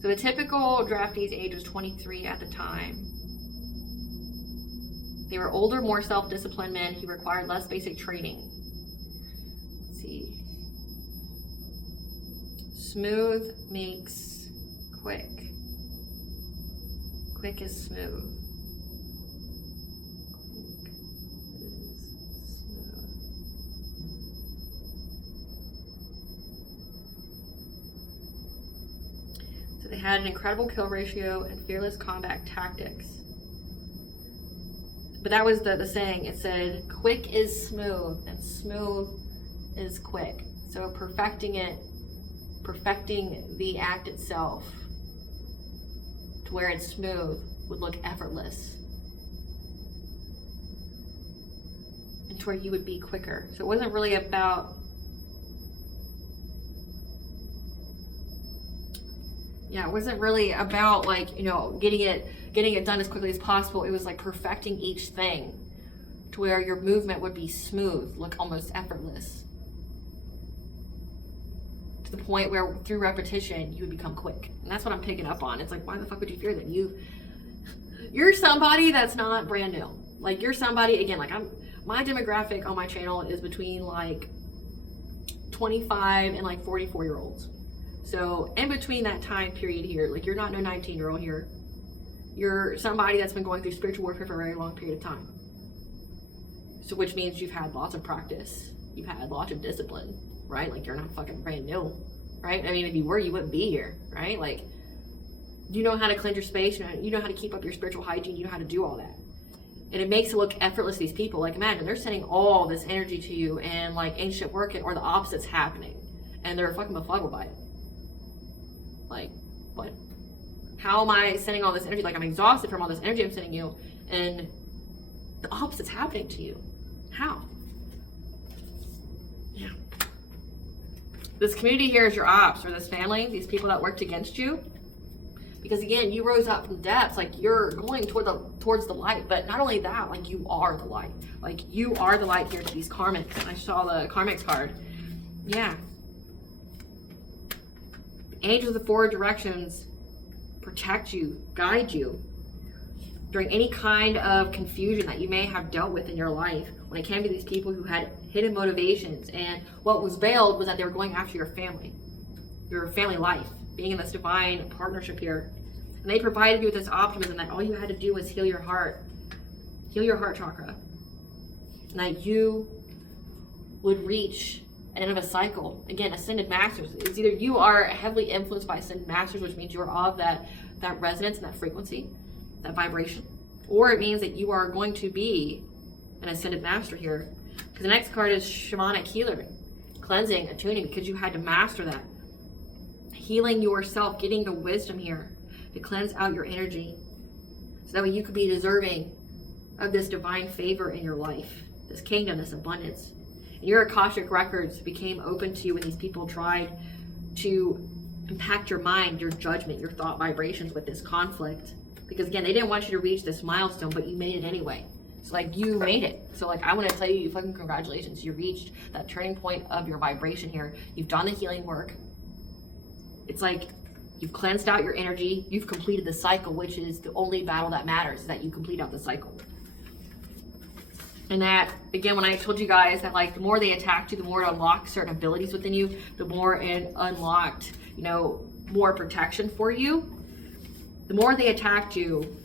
So the typical draftee's age was 23 at the time. They were older, more self-disciplined men who required less basic training. Let's see. Smooth makes quick. Quick is smooth. Quick is smooth. So they had an incredible kill ratio and fearless combat tactics. But that was the saying. It said, quick is smooth and smooth is quick. So perfecting the act itself to where it's smooth would look effortless. And to where you would be quicker. So it wasn't really about, it wasn't really about like, getting it done as quickly as possible. It was like perfecting each thing to where your movement would be smooth, look almost effortless. To the point where through repetition, you would become quick. And that's what I'm picking up on. It's like, why the fuck would you fear that? You're somebody that's not brand new. Like you're somebody, again, like my demographic on my channel is between like 25 and like 44-year-olds. So in between that time period here, like you're not no 19-year-old here. You're somebody that's been going through spiritual warfare for a very long period of time. So which means you've had lots of practice. You've had lots of discipline, right? Like you're not fucking brand new, right? I mean, if you were, you wouldn't be here, right? Like you know how to cleanse your space, you know how to keep up your spiritual hygiene, you know how to do all that. And it makes it look effortless, these people. Like imagine they're sending all this energy to you and like ancient work or the opposite's happening. And they're fucking befuddled by it. Like, what? How am I sending all this energy? Like, I'm exhausted from all this energy I'm sending you, and the opposite's happening to you. How? Yeah. This community here is your ops, or this family, these people that worked against you. Because again, you rose up from the depths, like you're going towards the light. But not only that, like you are the light. Like you are the light here to these karmics. I saw the karmics card. Yeah. The angels of the four directions protect you, guide you during any kind of confusion that you may have dealt with in your life. When it came to these people who had hidden motivations, and what was veiled was that they were going after your family life, being in this divine partnership here. And they provided you with this optimism that all you had to do was heal your heart chakra, and that you would reach an end of a cycle. Again, ascended masters. It's either you are heavily influenced by ascended masters, which means you're of that resonance and that frequency, that vibration, or it means that you are going to be an ascended master here. Because the next card is shamanic healer, cleansing, attuning, because you had to master that. Healing yourself, getting the wisdom here to cleanse out your energy, so that way you could be deserving of this divine favor in your life, this kingdom, this abundance. And your Akashic records became open to you when these people tried to impact your mind, your judgment, your thought vibrations with this conflict. Because again, they didn't want you to reach this milestone, but you made it anyway. So like you made it. So like I want to tell you, fucking congratulations. You reached that turning point of your vibration here. You've done the healing work. It's like you've cleansed out your energy. You've completed the cycle, which is the only battle that matters, is that you complete out the cycle. And that, again, when I told you guys that like the more they attacked you, the more it unlocked certain abilities within you, the more it unlocked, you know, more protection for you. The more they attacked you,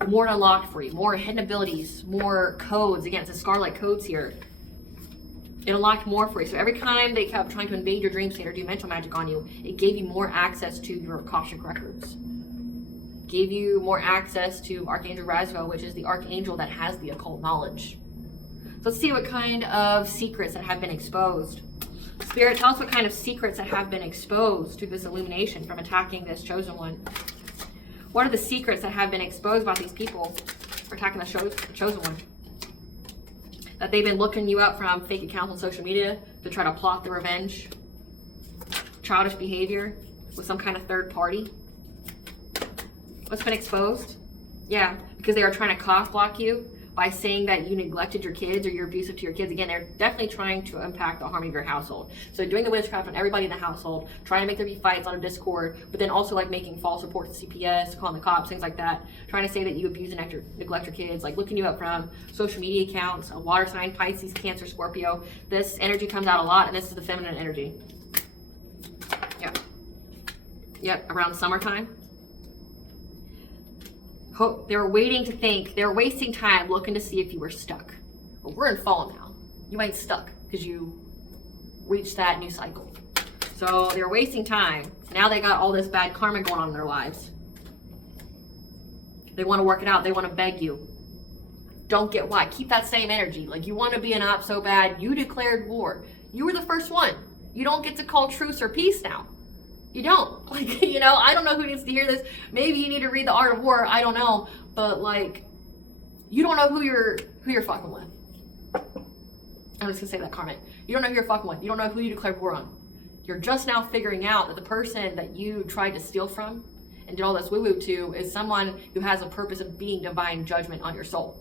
the more it unlocked for you, more hidden abilities, more codes. Again, it's the Scarlet codes here. It unlocked more for you. So every time they kept trying to invade your dream state or do mental magic on you, it gave you more access to your Akashic records. Gave you more access to Archangel Raziel, which is the archangel that has the occult knowledge. So let's see what kind of secrets that have been exposed. Spirit, tell us what kind of secrets that have been exposed to this illumination from attacking this chosen one. What are the secrets that have been exposed about these people for attacking the chosen one? That they've been looking you up from fake accounts on social media to try to plot the revenge. Childish behavior with some kind of third party. What's been exposed? Yeah, because they are trying to cough block you by saying that you neglected your kids or you're abusive to your kids. Again, they're definitely trying to impact the harmony of your household. So doing the witchcraft on everybody in the household, trying to make there be fights on a Discord, but then also like making false reports to CPS, calling the cops, things like that. Trying to say that you abuse and neglect your kids, like looking you up from social media accounts, a water sign, Pisces, Cancer, Scorpio. This energy comes out a lot, and this is the feminine energy. Yep, around summertime. They were waiting to think, they were wasting time looking to see if you were stuck. But we're in fall now. You ain't stuck because you reached that new cycle. So they were wasting time. Now they got all this bad karma going on in their lives. They want to work it out. They want to beg you. Don't get why. Keep that same energy. Like you want to be an op so bad. You declared war. You were the first one. You don't get to call truce or peace now. You don't. Like, you know, I don't know who needs to hear this. Maybe you need to read The Art of War. I don't know. But like, you don't know who you're fucking with. I'm just gonna say that, Carmen. You don't know who you're fucking with. You don't know who you declared war on. You're just now figuring out that the person that you tried to steal from and did all this woo-woo to is someone who has a purpose of being divine judgment on your soul.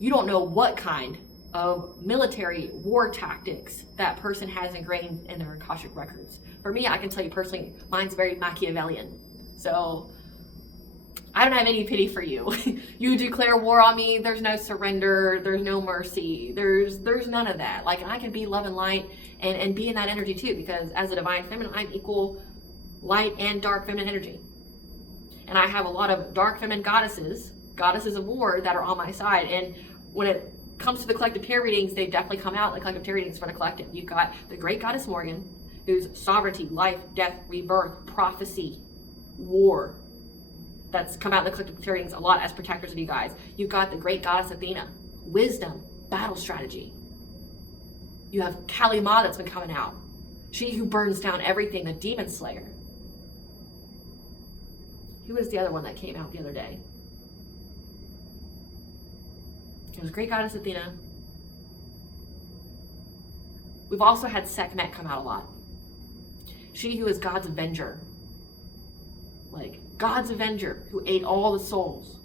You don't know what kind of military war tactics that person has ingrained in their Akashic records. For me, I can tell you personally, mine's very Machiavellian. So I don't have any pity for you. You declare war on me, there's no surrender, there's no mercy, there's none of that. Like, I can be love and light and be in that energy too, because as a divine feminine, I'm equal light and dark feminine energy. And I have a lot of dark feminine goddesses of war that are on my side. And when it comes to the collective tarot readings, they definitely come out like collective tarot readings for the collective. You've got the great goddess Morgan, who's sovereignty, life, death, rebirth, prophecy, war. That's come out in the collective tarot readings a lot as protectors of you guys. You've got the great goddess Athena, wisdom, battle strategy. You have Kali Ma that's been coming out. She who burns down everything, the demon slayer. Who was the other one that came out the other day? It was great goddess Athena. We've also had Sekhmet come out a lot. She who is God's avenger. Like, God's Avenger, who ate all the souls,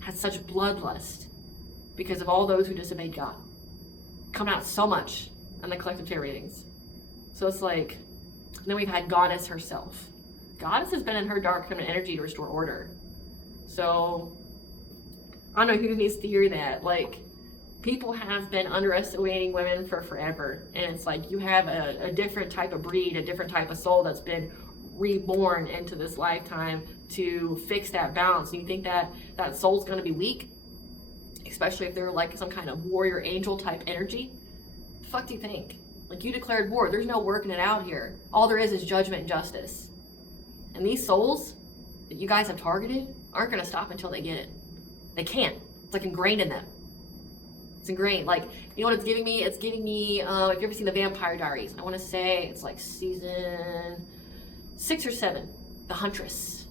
had such bloodlust because of all those who disobeyed God. Coming out so much in the collective tarot readings. So it's like, and then we've had Goddess herself. Goddess has been in her dark feminine energy to restore order. So, I don't know who needs to hear that. Like, people have been underestimating women for forever. And it's like, you have a different type of breed, a different type of soul that's been reborn into this lifetime to fix that balance. And you think that that soul's going to be weak, especially if they're like some kind of warrior angel type energy? The fuck do you think? Like, you declared war. There's no working it out here. All there is judgment and justice. And these souls that you guys have targeted aren't going to stop until they get it. They can't. It's like ingrained in them. It's ingrained. Like, you know what it's giving me? It's giving me, if you've ever seen the Vampire Diaries, I want to say it's like season 6 or 7, the Huntress.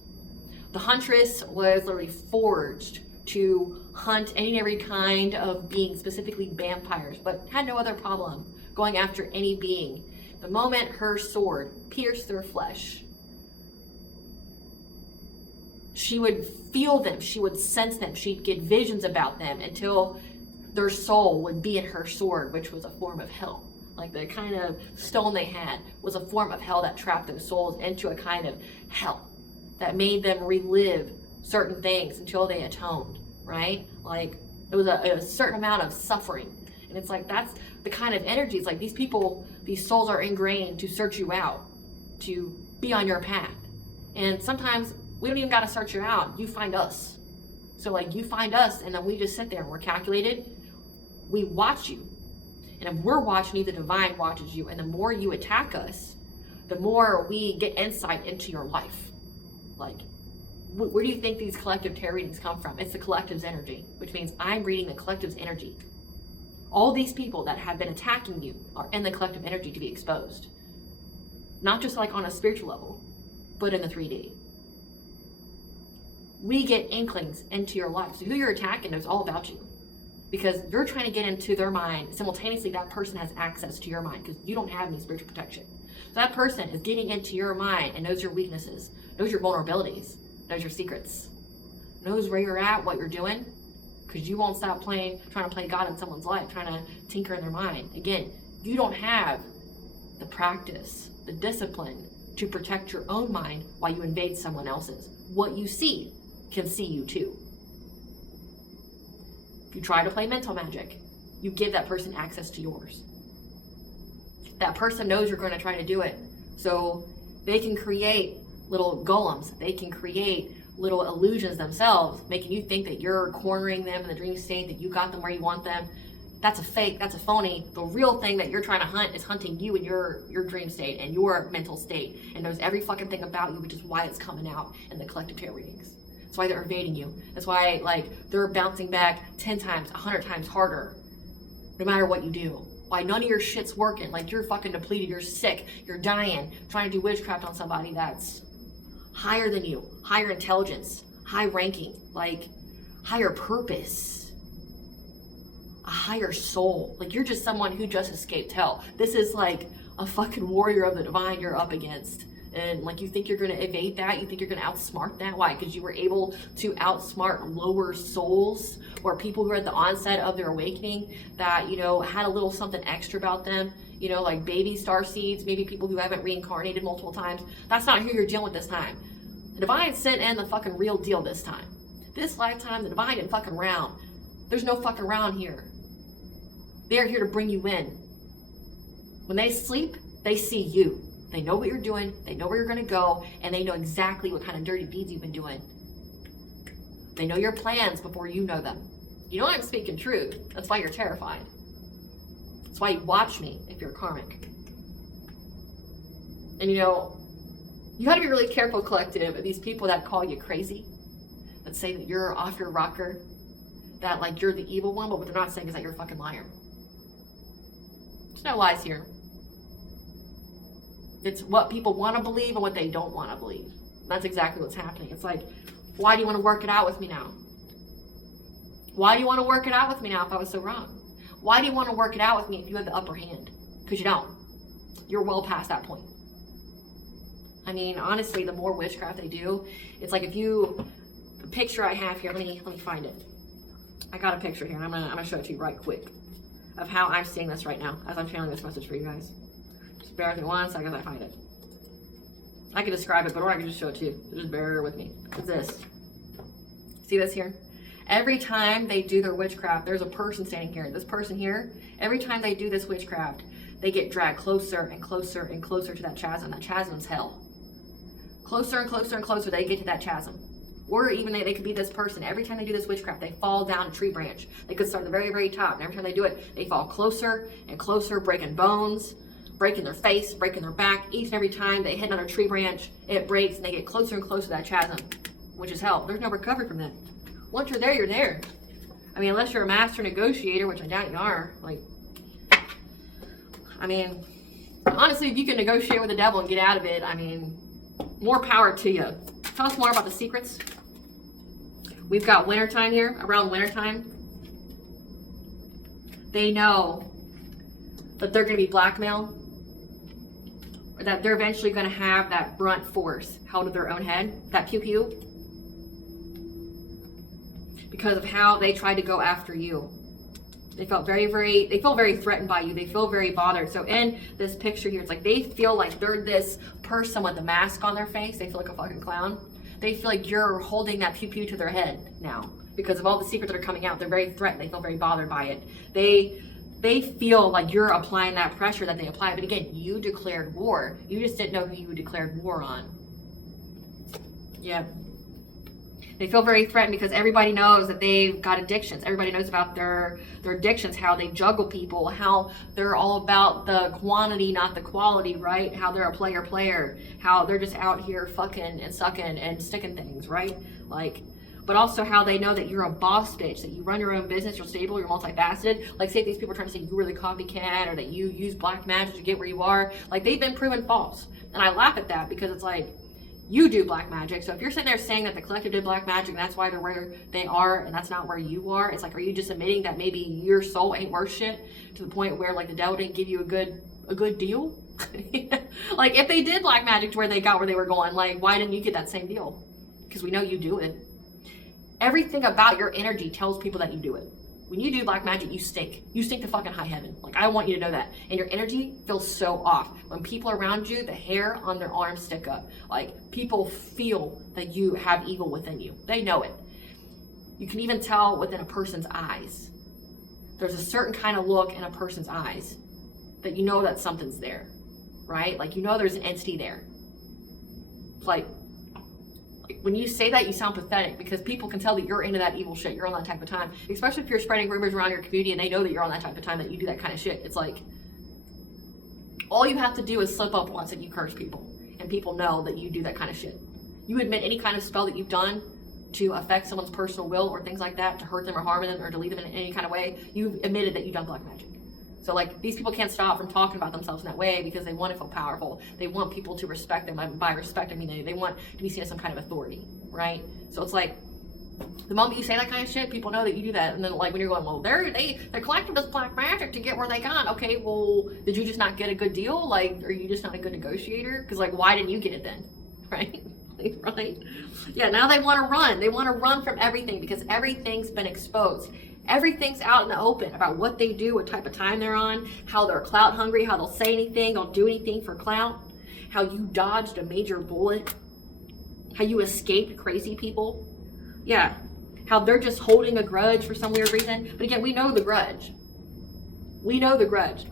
The Huntress was literally forged to hunt any and every kind of being, specifically vampires, but had no other problem going after any being. The moment her sword pierced their flesh, she would feel them, she would sense them, she'd get visions about them until their soul would be in her sword, which was a form of hell. Like, the kind of stone they had was a form of hell that trapped those souls into a kind of hell that made them relive certain things until they atoned, right? Like, it was a certain amount of suffering. And it's like, that's the kind of energy. It's like, these people, these souls are ingrained to search you out, to be on your path. And sometimes we don't even got to search you out. You find us. So, like, you find us, and then we just sit there and we're calculated. We watch you. And if we're watching you, the divine watches you. And the more you attack us, the more we get insight into your life. Like, where do you think these collective tarot readings come from? It's the collective's energy, which means I'm reading the collective's energy. All these people that have been attacking you are in the collective energy to be exposed. Not just like on a spiritual level, but in the 3D. We get inklings into your life. So who you're attacking knows all about you. Because you're trying to get into their mind. Simultaneously, that person has access to your mind because you don't have any spiritual protection. So that person is getting into your mind and knows your weaknesses, knows your vulnerabilities, knows your secrets, knows where you're at, what you're doing, because you won't stop trying to play God in someone's life, trying to tinker in their mind. Again, you don't have the practice, the discipline to protect your own mind while you invade someone else's. What you see can see you too. If you try to play mental magic, you give that person access to yours. That person knows you're going to try to do it. So they can create little golems. They can create little illusions themselves, making you think that you're cornering them in the dream state, that you got them where you want them. That's a fake, that's a phony. The real thing that you're trying to hunt is hunting you in your dream state and your mental state, and knows every fucking thing about you, which is why it's coming out in the collective tarot readings. That's why they're evading you. That's why, like, they're bouncing back 10 times, 100 times harder, no matter what you do. Why none of your shit's working. Like, you're fucking depleted, you're sick, you're dying, trying to do witchcraft on somebody that's higher than you, higher intelligence, high ranking, like, higher purpose, a higher soul. Like, you're just someone who just escaped hell. This is like a fucking warrior of the divine you're up against. And like, you think you're going to evade that? You think you're going to outsmart that? Why? Because you were able to outsmart lower souls, or people who are at the onset of their awakening that, you know, had a little something extra about them, you know, like baby star seeds, maybe people who haven't reincarnated multiple times. That's not who you're dealing with this time. The divine sent in the fucking real deal this time. This lifetime, the divine didn't fucking round. There's no fucking round here. They're here to bring you in. When they sleep, they see you. They know what you're doing, they know where you're gonna go, and they know exactly what kind of dirty deeds you've been doing. They know your plans before you know them. You know I'm speaking truth. That's why you're terrified. That's why you watch me if you're karmic. And you know, you gotta be really careful, collective, of these people that call you crazy, that say that you're off your rocker, that like you're the evil one, but what they're not saying is that you're a fucking liar. There's no lies here. It's what people want to believe and what they don't want to believe. That's exactly what's happening. It's like, why do you want to work it out with me now? Why do you want to work it out with me now if I was so wrong? Why do you want to work it out with me if you had the upper hand? Because you don't. You're well past that point. I mean, honestly, the more witchcraft they do, it's like if you, the picture I have here, let me find it. I got a picture here, and I'm gonna show it to you right quick of how I'm seeing this right now as I'm channeling this message for you guys. Just bear with me 1 second as I find it. I can describe it, but or I can just show it to you. So just bear with me. It's this. See this here? Every time they do their witchcraft, there's a person standing here. This person here, every time they do this witchcraft, they get dragged closer and closer and closer to that chasm. That chasm's hell. Closer and closer and closer they get to that chasm. Or even they could be this person. Every time they do this witchcraft, they fall down a tree branch. They could start at the very, very top. And every time they do it, they fall closer and closer, breaking bones, breaking their face, breaking their back. Each and every time they hit another tree branch, it breaks and they get closer and closer to that chasm, which is hell. There's no recovery from that. Once you're there, you're there. I mean, unless you're a master negotiator, which I doubt you are. Like, I mean, honestly, if you can negotiate with the devil and get out of it, I mean, more power to you. Tell us more about the secrets. We've got wintertime here, around wintertime. They know that they're going to be blackmailed, or that they're eventually going to have that brunt force held to their own head, that pew-pew, because of how they tried to go after you. They felt they feel very threatened by you. They feel very bothered. So in this picture here, it's like they feel like they're this person with a mask on their face. They feel like a fucking clown. They feel like you're holding that pew-pew to their head now because of all the secrets that are coming out. They're very threatened. They feel very bothered by it. They feel like you're applying that pressure that they apply. But again, you declared war. You just didn't know who you declared war on. Yeah. They feel very threatened because everybody knows that they've got addictions. Everybody knows about their addictions, how they juggle people, how they're all about the quantity, not the quality, right? How they're a player, how they're just out here fucking and sucking and sticking things, right? Like, but also how they know that you're a boss bitch, that you run your own business, you're stable, you're multifaceted. Like, say if these people are trying to say you really copycat or that you use black magic to get where you are, like they've been proven false. And I laugh at that because it's like, you do black magic. So if you're sitting there saying that the collective did black magic and that's why they're where they are and that's not where you are, it's like, are you just admitting that maybe your soul ain't worth shit to the point where like the devil didn't give you a good deal? Like if they did black magic to where they got where they were going, like why didn't you get that same deal? Because we know you do it. Everything about your energy tells people that you do it. When you do black magic, you stink. You stink to fucking high heaven. Like, I want you to know that. And your energy feels so off. When people around you, the hair on their arms stick up. Like, people feel that you have evil within you. They know it. You can even tell within a person's eyes. There's a certain kind of look in a person's eyes that you know that something's there, right? Like, you know there's an entity there. It's like when you say that, you sound pathetic because people can tell that you're into that evil shit. You're on that type of time, especially if you're spreading rumors around your community and they know that you're on that type of time, that you do that kind of shit. It's like, all you have to do is slip up once and you curse people and people know that you do that kind of shit. You admit any kind of spell that you've done to affect someone's personal will or things like that, to hurt them or harm them or to lead them in any kind of way, you've admitted that you've done black magic. So like, these people can't stop from talking about themselves in that way because they want to feel powerful. They want people to respect them. And by respect, I mean they want to be seen as some kind of authority, right? So it's like, the moment you say that kind of shit, people know that you do that. And then like when you're going, well, they're collecting this black magic to get where they got. Okay, well, did you just not get a good deal? Like, are you just not a good negotiator? Because like, why didn't you get it then, right? Right? Yeah, now they want to run. They want to run from everything because everything's been exposed. Everything's out in the open about what they do, what type of time they're on, how they're clout hungry, how they'll say anything, they'll do anything for clout, how you dodged a major bullet, how you escaped crazy people. Yeah, how they're just holding a grudge for some weird reason. But again, we know the grudge. We know the grudge.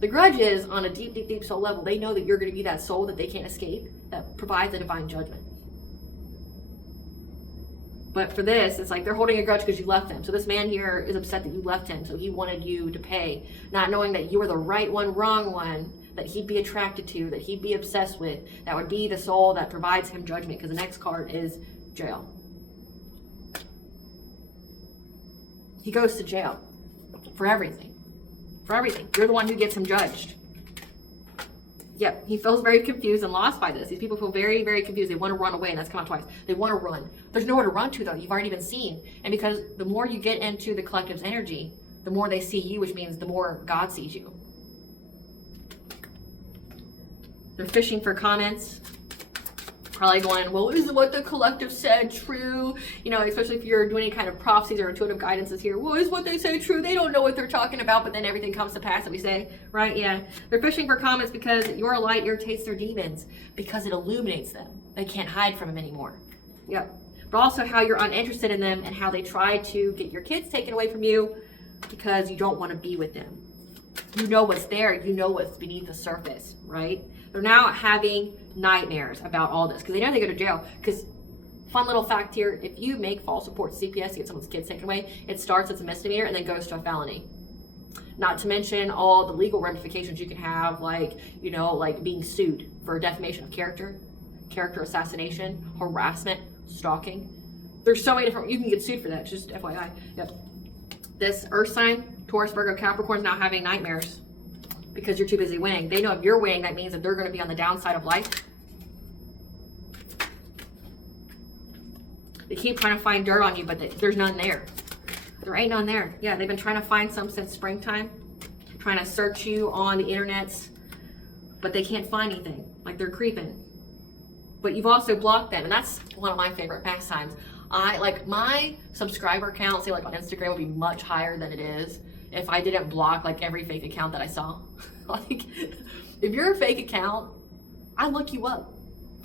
The grudge is on a deep, deep, deep soul level. They know that you're going to be that soul that they can't escape, that provides a divine judgment. But for this, it's like they're holding a grudge because you left them. So this man here is upset that you left him. So he wanted you to pay, not knowing that you were the right one, wrong one, that he'd be attracted to, that he'd be obsessed with. That would be the soul that provides him judgment, because the next card is jail. He goes to jail for everything. For everything. You're the one who gets him judged. Yep, he feels very confused and lost by this. These people feel very, very confused. They want to run away, and that's come out twice. They want to run. There's nowhere to run to, though. You've already been seen. And because the more you get into the collective's energy, the more they see you, which means the more God sees you. They're fishing for comments. probably going, well, is what the collective said true? You know, especially if you're doing any kind of prophecies or intuitive guidances here. Well, is what they say true? They don't know what they're talking about, but then everything comes to pass that we say, right? Yeah. They're fishing for comments because your light irritates their demons, because it illuminates them. They can't hide from them anymore. Yep. But also how you're uninterested in them and how they try to get your kids taken away from you because you don't want to be with them. You know what's there. You know what's beneath the surface, right? They're now having nightmares about all this because they know they go to jail. Because, fun little fact here, if you make false reports CPS to get someone's kids taken away, it starts as a misdemeanor and then goes to a felony. Not to mention all the legal ramifications you can have, like, you know, like being sued for defamation of character, character assassination, harassment, stalking. There's so many different, you can get sued for that, just FYI. Yep. This earth sign, Taurus, Virgo, Capricorn, is now having nightmares because you're too busy winning. They know if you're winning, that means that they're going to be on the downside of life. They keep trying to find dirt on you, but there's none there. There ain't none there. Yeah, they've been trying to find some since springtime, trying to search you on the internets, but they can't find anything. Like, they're creeping. But you've also blocked them, and that's one of my favorite pastimes. My subscriber count, say like on Instagram, would be much higher than it is if I didn't block like every fake account that I saw. Like, if you're a fake account, I look you up,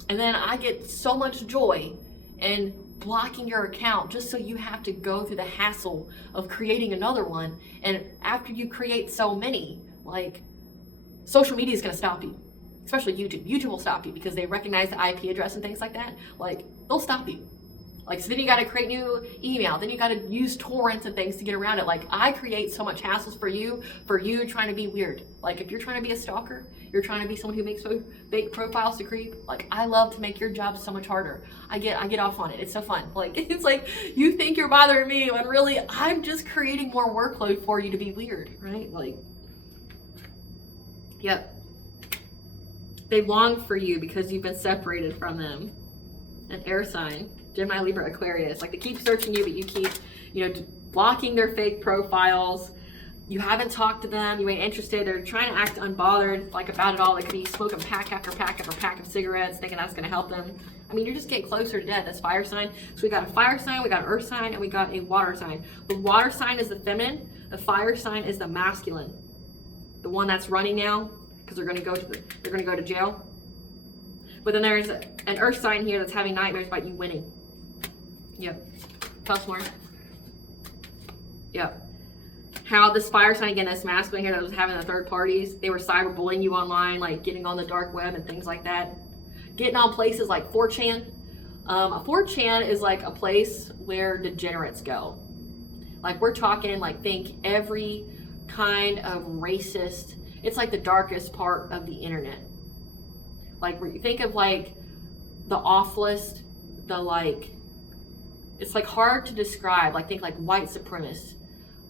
and then I get so much joy in blocking your account just so you have to go through the hassle of creating another one. And after you create so many, like, social media is going to stop you, especially YouTube. YouTube will stop you because they recognize the IP address and things like that. Like, they'll stop you. Like, so then you got to create new email. Then you got to use torrents and things to get around it. Like, I create so much hassles for you trying to be weird. Like, if you're trying to be a stalker, you're trying to be someone who makes fake profiles to creep. Like, I love to make your job so much harder. I get off on it. It's so fun. Like, it's like you think you're bothering me when really I'm just creating more workload for you to be weird, right? Like, yep. They long for you because you've been separated from them. An air sign. Gemini, Libra, Aquarius. Like, they keep searching you, but you keep, you know, blocking their fake profiles. You haven't talked to them. You ain't interested. They're trying to act unbothered, like, about it all. They could be smoking pack after pack after pack of cigarettes, thinking that's going to help them. I mean, you're just getting closer to death. That's fire sign. So we got a fire sign, we got an earth sign, and we got a water sign. The water sign is the feminine. The fire sign is the masculine. The one that's running now, because they're going to go to jail. But then there's an earth sign here that's having nightmares about you winning. Yep. Tell us more. Yep. How this fire sign, again, this masculine here that was having the third parties, they were cyberbullying you online, like getting on the dark web and things like that. Getting on places like 4chan. 4chan is like a place where degenerates go. Like, we're talking, like, think every kind of racist. It's like the darkest part of the internet. Like, where you think of like the awfulest, the like, it's like hard to describe. Like, think like white supremacist.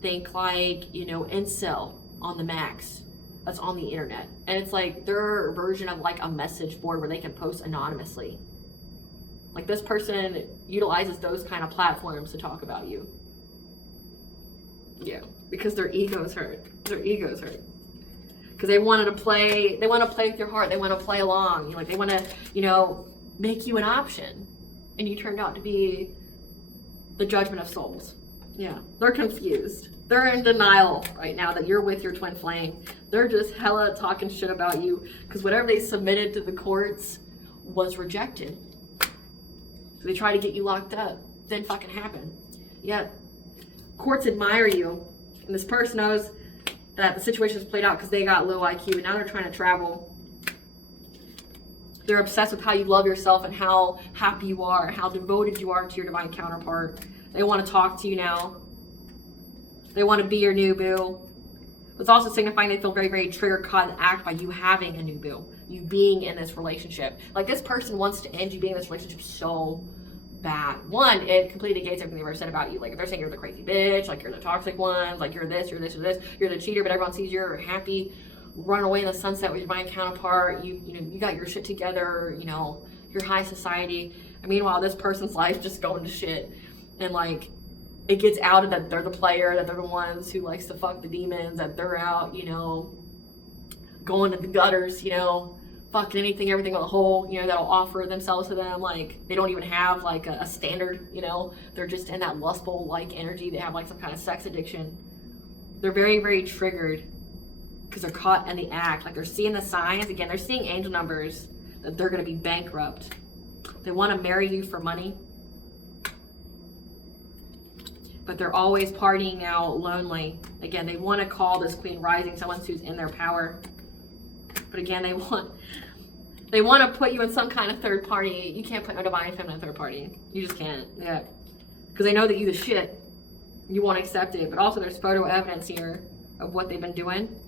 Think like, you know, incel on the max. That's on the internet. And it's like their version of like a message board where they can post anonymously. Like, this person utilizes those kind of platforms to talk about you. Yeah, because their egos hurt. Their egos hurt. Because they want to play with your heart. They want to play along. Like, they want to, you know, make you an option. And you turned out to be the judgment of souls. Yeah, they're confused. They're in denial right now that you're with your twin flame. They're just hella talking shit about you because whatever they submitted to the courts was rejected. So they try to get you locked up. Didn't fucking happen. Yeah, courts admire you. And this person knows that the situation is played out because they got low IQ and now they're trying to travel. They're obsessed with how you love yourself and how happy you are, how devoted you are to your divine counterpart. They want to talk to you now. They want to be your new boo. It's also signifying they feel very, very triggered, caught in the act by you having a new boo, you being in this relationship. Like, this person wants to end you being in this relationship so bad. One, it completely negates everything they've ever said about you. Like, if they're saying you're the crazy bitch, like you're the toxic one, like you're this, you're this, you're this, you're the cheater, but everyone sees you're happy, run away in the sunset with your divine counterpart, you know, you got your shit together, you know, you're high society. And meanwhile, this person's life just going to shit. And like, it gets out that they're the player, that they're the ones who likes to fuck the demons, that they're out, you know, going to the gutters, you know, fucking anything, everything with a hole, you know, that'll offer themselves to them. Like, they don't even have like a standard, you know, they're just in that lustful like energy. They have like some kind of sex addiction. They're very, very triggered because they're caught in the act. Like, they're seeing the signs. Again, they're seeing angel numbers that they're going to be bankrupt. They want to marry you for money, but they're always partying out, lonely. Again, they want to call this Queen Rising someone who's in their power. But again, they want to put you in some kind of third party. You can't put no divine feminine third party. You just can't. Yeah. Because they know that you the shit. You won't accept it. But also there's photo evidence here of what they've been doing.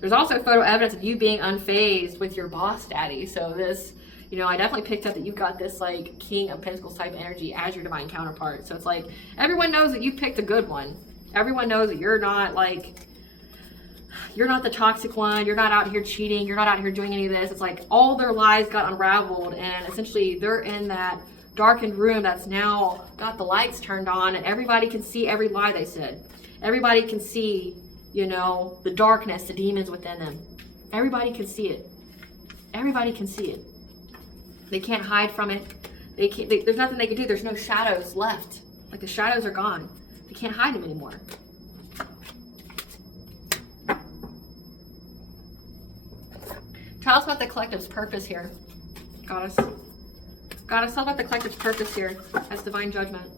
There's also photo evidence of you being unfazed with your boss daddy. So this, you know, I definitely picked up that you've got this like King of Pentacles type energy as your divine counterpart. So it's like everyone knows that you picked a good one. Everyone knows that you're not like, you're not the toxic one. You're not out here cheating. You're not out here doing any of this. It's like all their lies got unraveled, and essentially they're in that darkened room that's now got the lights turned on, and everybody can see every lie they said. Everybody can see, you know, the darkness, the demons within them. Everybody can see it. Everybody can see it. They can't hide from it. There's nothing they can do. There's no shadows left. Like, the shadows are gone. They can't hide them anymore. Tell us about the collective's purpose here, Goddess. Goddess, tell us about the collective's purpose here as divine judgment.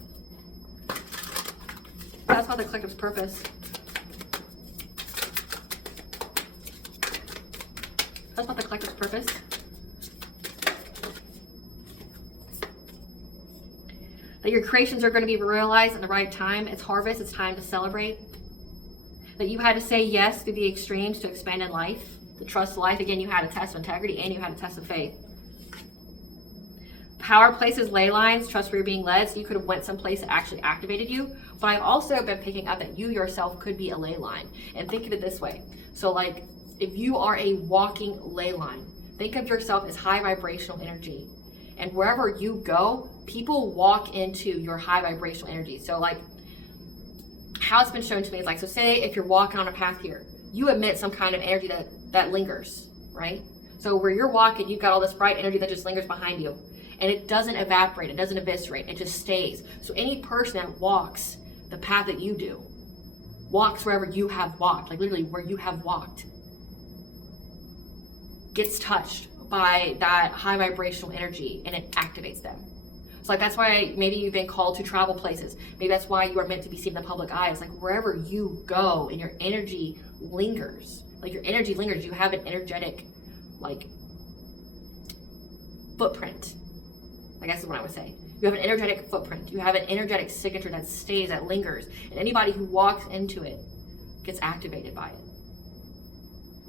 Tell us about the collective's purpose. Tell us about the collective's purpose. That your creations are going to be realized at the right time. It's harvest. It's time to celebrate. That you had to say yes through the extremes to expand in life. To trust life. Again, you had a test of integrity and you had a test of faith. Power places, ley lines, trust where you're being led. So you could have went someplace that actually activated you. But I've also been picking up that you yourself could be a ley line. And think of it this way. So like, if you are a walking ley line, think of yourself as high vibrational energy. And wherever you go, people walk into your high vibrational energy. So like, how it's been shown to me is like, so say if you're walking on a path here, you emit some kind of energy that lingers, right? So where you're walking, you've got all this bright energy that just lingers behind you. And it doesn't evaporate, it doesn't eviscerate, it just stays. So any person that walks the path that you do, walks wherever you have walked, like literally where you have walked, gets touched by that high vibrational energy and it activates them. So like, that's why maybe you've been called to travel places. Maybe that's why you are meant to be seen in the public eye. It's like wherever you go and your energy lingers, like your energy lingers, you have an energetic like footprint. I guess is what I would say. You have an energetic footprint. You have an energetic signature that stays, that lingers. And anybody who walks into it gets activated by it.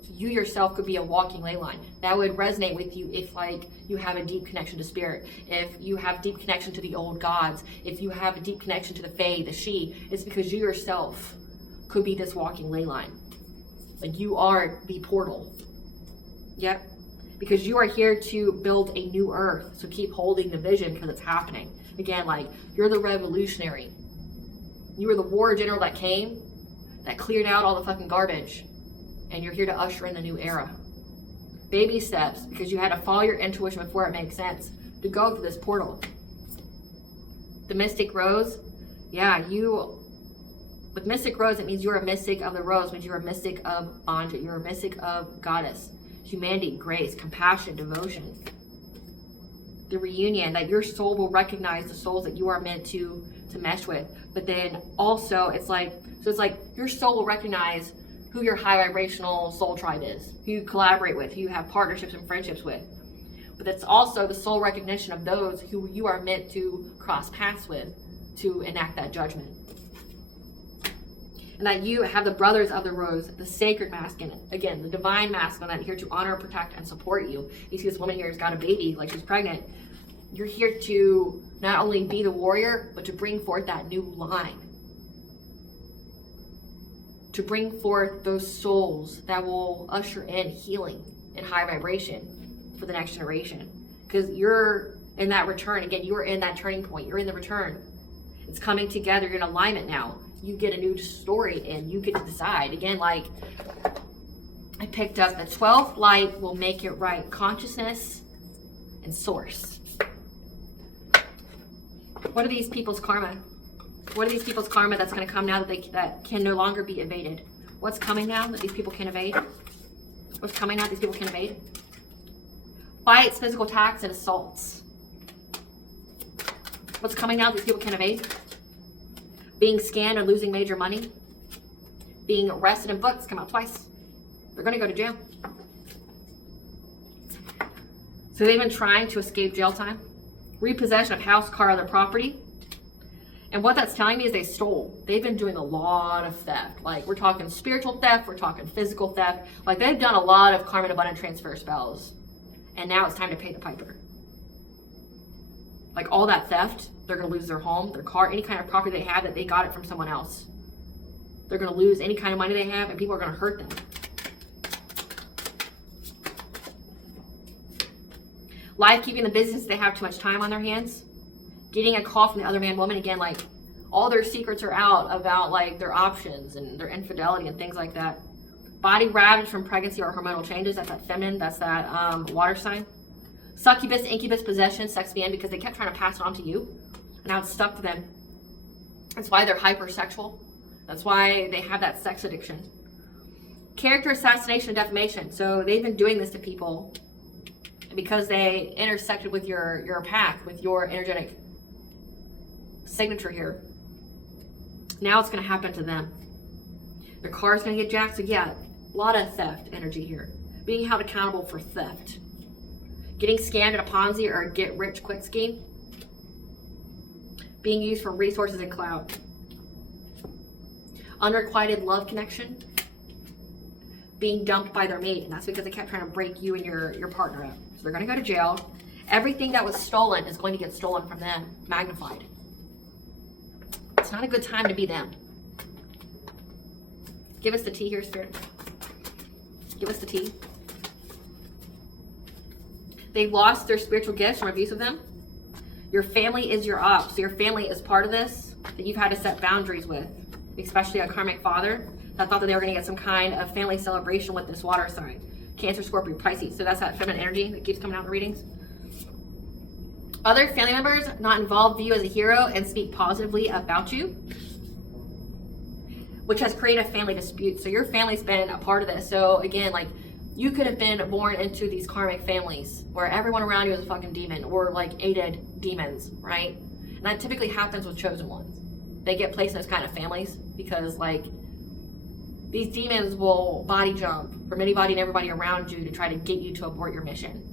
So you yourself could be a walking ley line. That would resonate with you if like you have a deep connection to spirit. If you have deep connection to the old gods. If you have a deep connection to the fae, the she. It's because you yourself could be this walking ley line. Like you are the portal. Yep. Because you are here to build a new earth. So keep holding the vision because it's happening. Again, like you're the revolutionary. You were the war general that came, that cleared out all the fucking garbage. And you're here to usher in the new era. Baby steps, because you had to follow your intuition before it makes sense to go through this portal. The Mystic Rose, yeah, with Mystic Rose, it means you're a mystic of the rose, means you're a mystic of bondage, you're a mystic of goddess. Humanity, grace, compassion, devotion. The reunion, that your soul will recognize the souls that you are meant to mesh with. But then also it's like your soul will recognize who your high vibrational soul tribe is, who you collaborate with, who you have partnerships and friendships with. But that's also the soul recognition of those who you are meant to cross paths with to enact that judgment. And that you have the brothers of the rose, the sacred masculine, again, the divine masculine, that are here to honor, protect, and support you. You see this woman here has got a baby, like she's pregnant. You're here to not only be the warrior, but to bring forth that new line. To bring forth those souls that will usher in healing and high vibration for the next generation. Because you're in that return. Again, you're in that turning point. You're in the return. It's coming together. You're in alignment now. You get a new story and you get to decide. Again, like I picked up the 12th light will make it right. Consciousness and source. What are these people's karma? What are these people's karma that's going to come now that can no longer be evaded? What's coming now that these people can evade? What's coming now that these people can evade? Fights, physical attacks, and assaults. What's coming now that these people can evade? Being scammed or losing major money. Being arrested and booked. Come out twice. They're going to go to jail. So they've been trying to escape jail time. Repossession of house, car, other property. And what that's telling me is they stole. They've been doing a lot of theft. Like, we're talking spiritual theft, we're talking physical theft. Like, they've done a lot of karma and abundant transfer spells. And now it's time to pay the piper. Like, all that theft, they're going to lose their home, their car, any kind of property they have that they got it from someone else. They're going to lose any kind of money they have, and people are going to hurt them. Life keeping the business, they have too much time on their hands. Getting a call from the other man, woman, again, like, all their secrets are out about, like, their options and their infidelity and things like that. Body ravaged from pregnancy or hormonal changes. That's that feminine, that's that water sign. Succubus, incubus, possession, sex being, because they kept trying to pass it on to you. And now it's stuck to them. That's why they're hypersexual. That's why they have that sex addiction. Character assassination and defamation. So they've been doing this to people because they intersected with your path, with your energetic signature here. Now it's going to happen to them. Their car is going to get jacked. So yeah, a lot of theft energy here. Being held accountable for theft. Getting scammed in a Ponzi or a get-rich-quick scheme. Being used for resources and clout. Unrequited love connection. Being dumped by their mate, and that's because they kept trying to break you and your partner up. So they're going to go to jail. Everything that was stolen is going to get stolen from them, magnified. It's not a good time to be them. Give us the tea here, Spirit. Give us the tea. They've lost their spiritual gifts from abuse of them. Your family is your ops. So your family is part of this that you've had to set boundaries with, especially a karmic father that thought that they were going to get some kind of family celebration with this water sign. Cancer, Scorpio, Pisces. So that's that feminine energy that keeps coming out in the readings. Other family members not involved view you as a hero and speak positively about you, which has created a family dispute. So your family's been a part of this. So again, like, you could have been born into these karmic families where everyone around you is a fucking demon or like aided demons, right? And that typically happens with chosen ones. They get placed in those kind of families because, like, these demons will body jump from anybody and everybody around you to try to get you to abort your mission.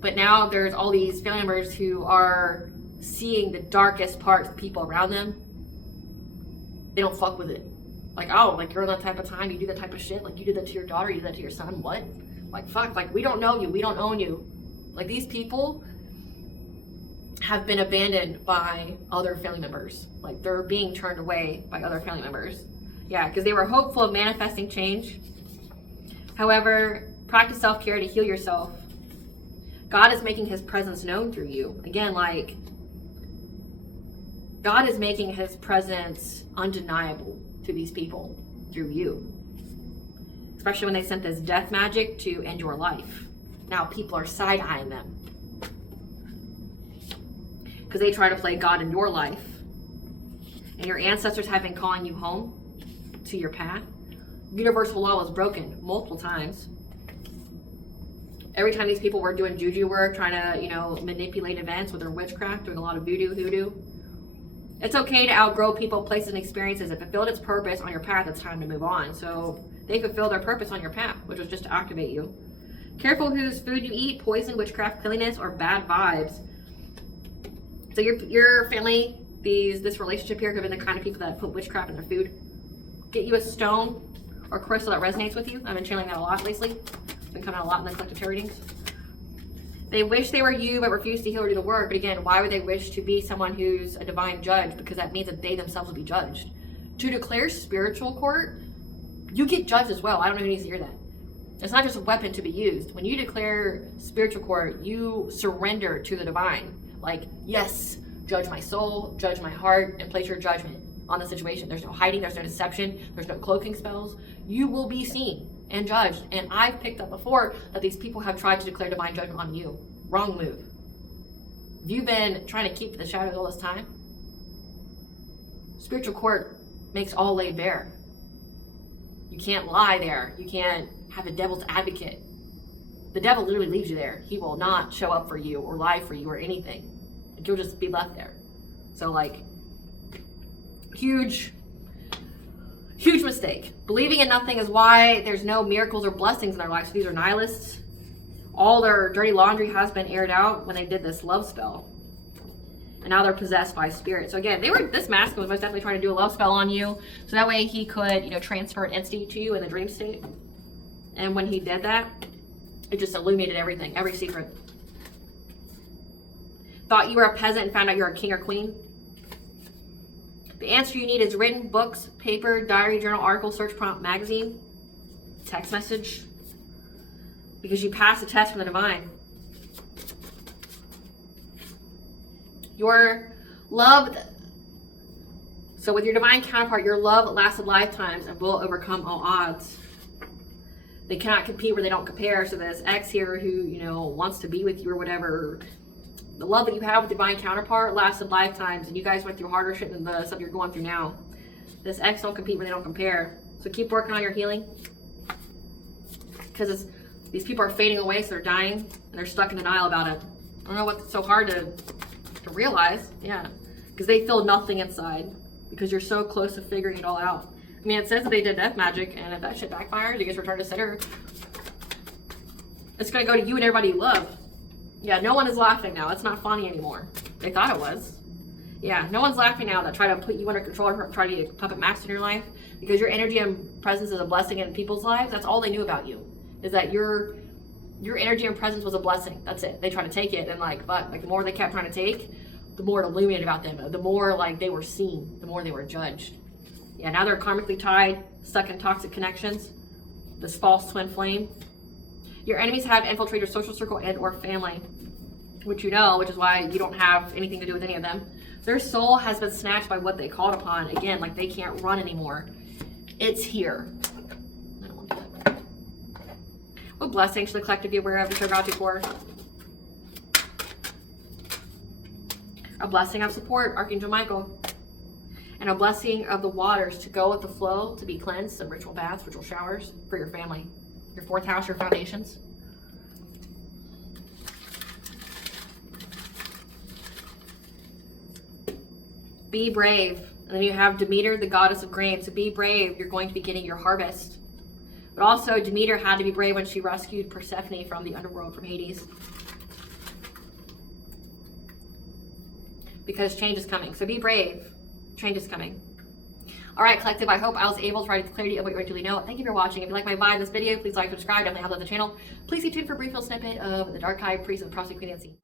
But now there's all these family members who are seeing the darkest parts of people around them. They don't fuck with it. Like, oh, like, you're that type of time, you do that type of shit, like, you did that to your daughter, you did that to your son, what? Like, fuck, like, we don't know you, we don't own you. Like, these people have been abandoned by other family members. Like, they're being turned away by other family members. Yeah, because they were hopeful of manifesting change. However, practice self-care to heal yourself. God is making his presence known through you. Again, like, God is making his presence undeniable to these people through you. Especially when they sent this death magic to end your life. Now people are side-eyeing them. Because they try to play God in your life. And your ancestors have been calling you home to your path. Universal law was broken multiple times. Every time these people were doing juju work, trying to, you know, manipulate events with their witchcraft, doing a lot of voodoo, hoodoo. It's okay to outgrow people, places, and experiences. If it fulfilled its purpose on your path, it's time to move on. So they fulfilled their purpose on your path, which was just to activate you. Careful whose food you eat, poison, witchcraft, cleanliness, or bad vibes. So your family, this relationship here could have been the kind of people that put witchcraft in their food. Get you a stone or crystal that resonates with you. I've been channeling that a lot lately. It's been coming out a lot in the collective tarot readings. They wish they were you, but refuse to heal or do the work. But again, why would they wish to be someone who's a divine judge? Because that means that they themselves will be judged. To declare spiritual court, you get judged as well. I don't know who needs to hear that. It's not just a weapon to be used. When you declare spiritual court, you surrender to the divine. Like, yes, judge my soul, judge my heart, and place your judgment. on the situation. There's no hiding, there's no deception, there's no cloaking spells. You will be seen and judged. And I've picked up before that these people have tried to declare divine judgment on you. Wrong move. Have you been trying to keep the shadows all this time? Spiritual court makes all laid bare. You can't lie there. You can't have a devil's advocate. The devil literally leaves you there. He will not show up for you or lie for you or anything. Like, you'll just be left there. So like, huge mistake. Believing in nothing is why there's no miracles or blessings in their lives. So these are nihilists. All their dirty laundry has been aired out when they did this love spell. And now they're possessed by spirit. So again, this masculine was most definitely trying to do a love spell on you. So that way he could, you know, transfer an entity to you in the dream state. And when he did that, it just illuminated everything, every secret. Thought you were a peasant and found out you're a king or queen? The answer you need is written, books, paper, diary, journal, article, search prompt, magazine, text message. Because you passed the test from the divine. Your love, so with your divine counterpart, your love lasted lifetimes and will overcome all odds. They cannot compete where they don't compare. So this ex here who, you know, wants to be with you or whatever, the love that you have with your divine counterpart lasted lifetimes, and you guys went through harder shit than the stuff you're going through now. This ex don't compete where they don't compare. So keep working on your healing. Because these people are fading away, so they're dying, and they're stuck in denial about it. I don't know what's so hard to realize. Yeah. Because they feel nothing inside. Because you're so close to figuring it all out. I mean, it says that they did death magic, and if that shit backfires, you guys return to center. It's going to go to you and everybody you love. Yeah, no one is laughing now. It's not funny anymore. They thought it was. Yeah, no one's laughing now that try to put you under control or try to puppet master in your life. Because your energy and presence is a blessing in people's lives. That's all they knew about you. Is that your energy and presence was a blessing. That's it. They try to take it, and like, but like the more they kept trying to take, the more it illuminated about them. The more like they were seen, the more they were judged. Yeah, now they're karmically tied, stuck in toxic connections. This false twin flame. Your enemies have infiltrated your social circle and or family, which you know, which is why you don't have anything to do with any of them. Their soul has been snatched by what they called upon. Again, like they can't run anymore. It's here. I don't want to do that. What blessings should the collective be aware of and serve God before? A blessing of support, Archangel Michael. And a blessing of the waters to go with the flow, to be cleansed, some ritual baths, ritual showers for your family. Your fourth house, your foundations. Be brave. And then you have Demeter, the goddess of grain. So be brave. You're going to be getting your harvest. But also, Demeter had to be brave when she rescued Persephone from the underworld, from Hades. Because change is coming. So be brave. Change is coming. All right, collective, I hope I was able to provide clarity of what you already know. Thank you for watching. If you like my vibe in this video, please like, subscribe, definitely help out the channel. Please stay tuned for a brief little snippet of the Dark High Priest of the Prostate Queen Nancy.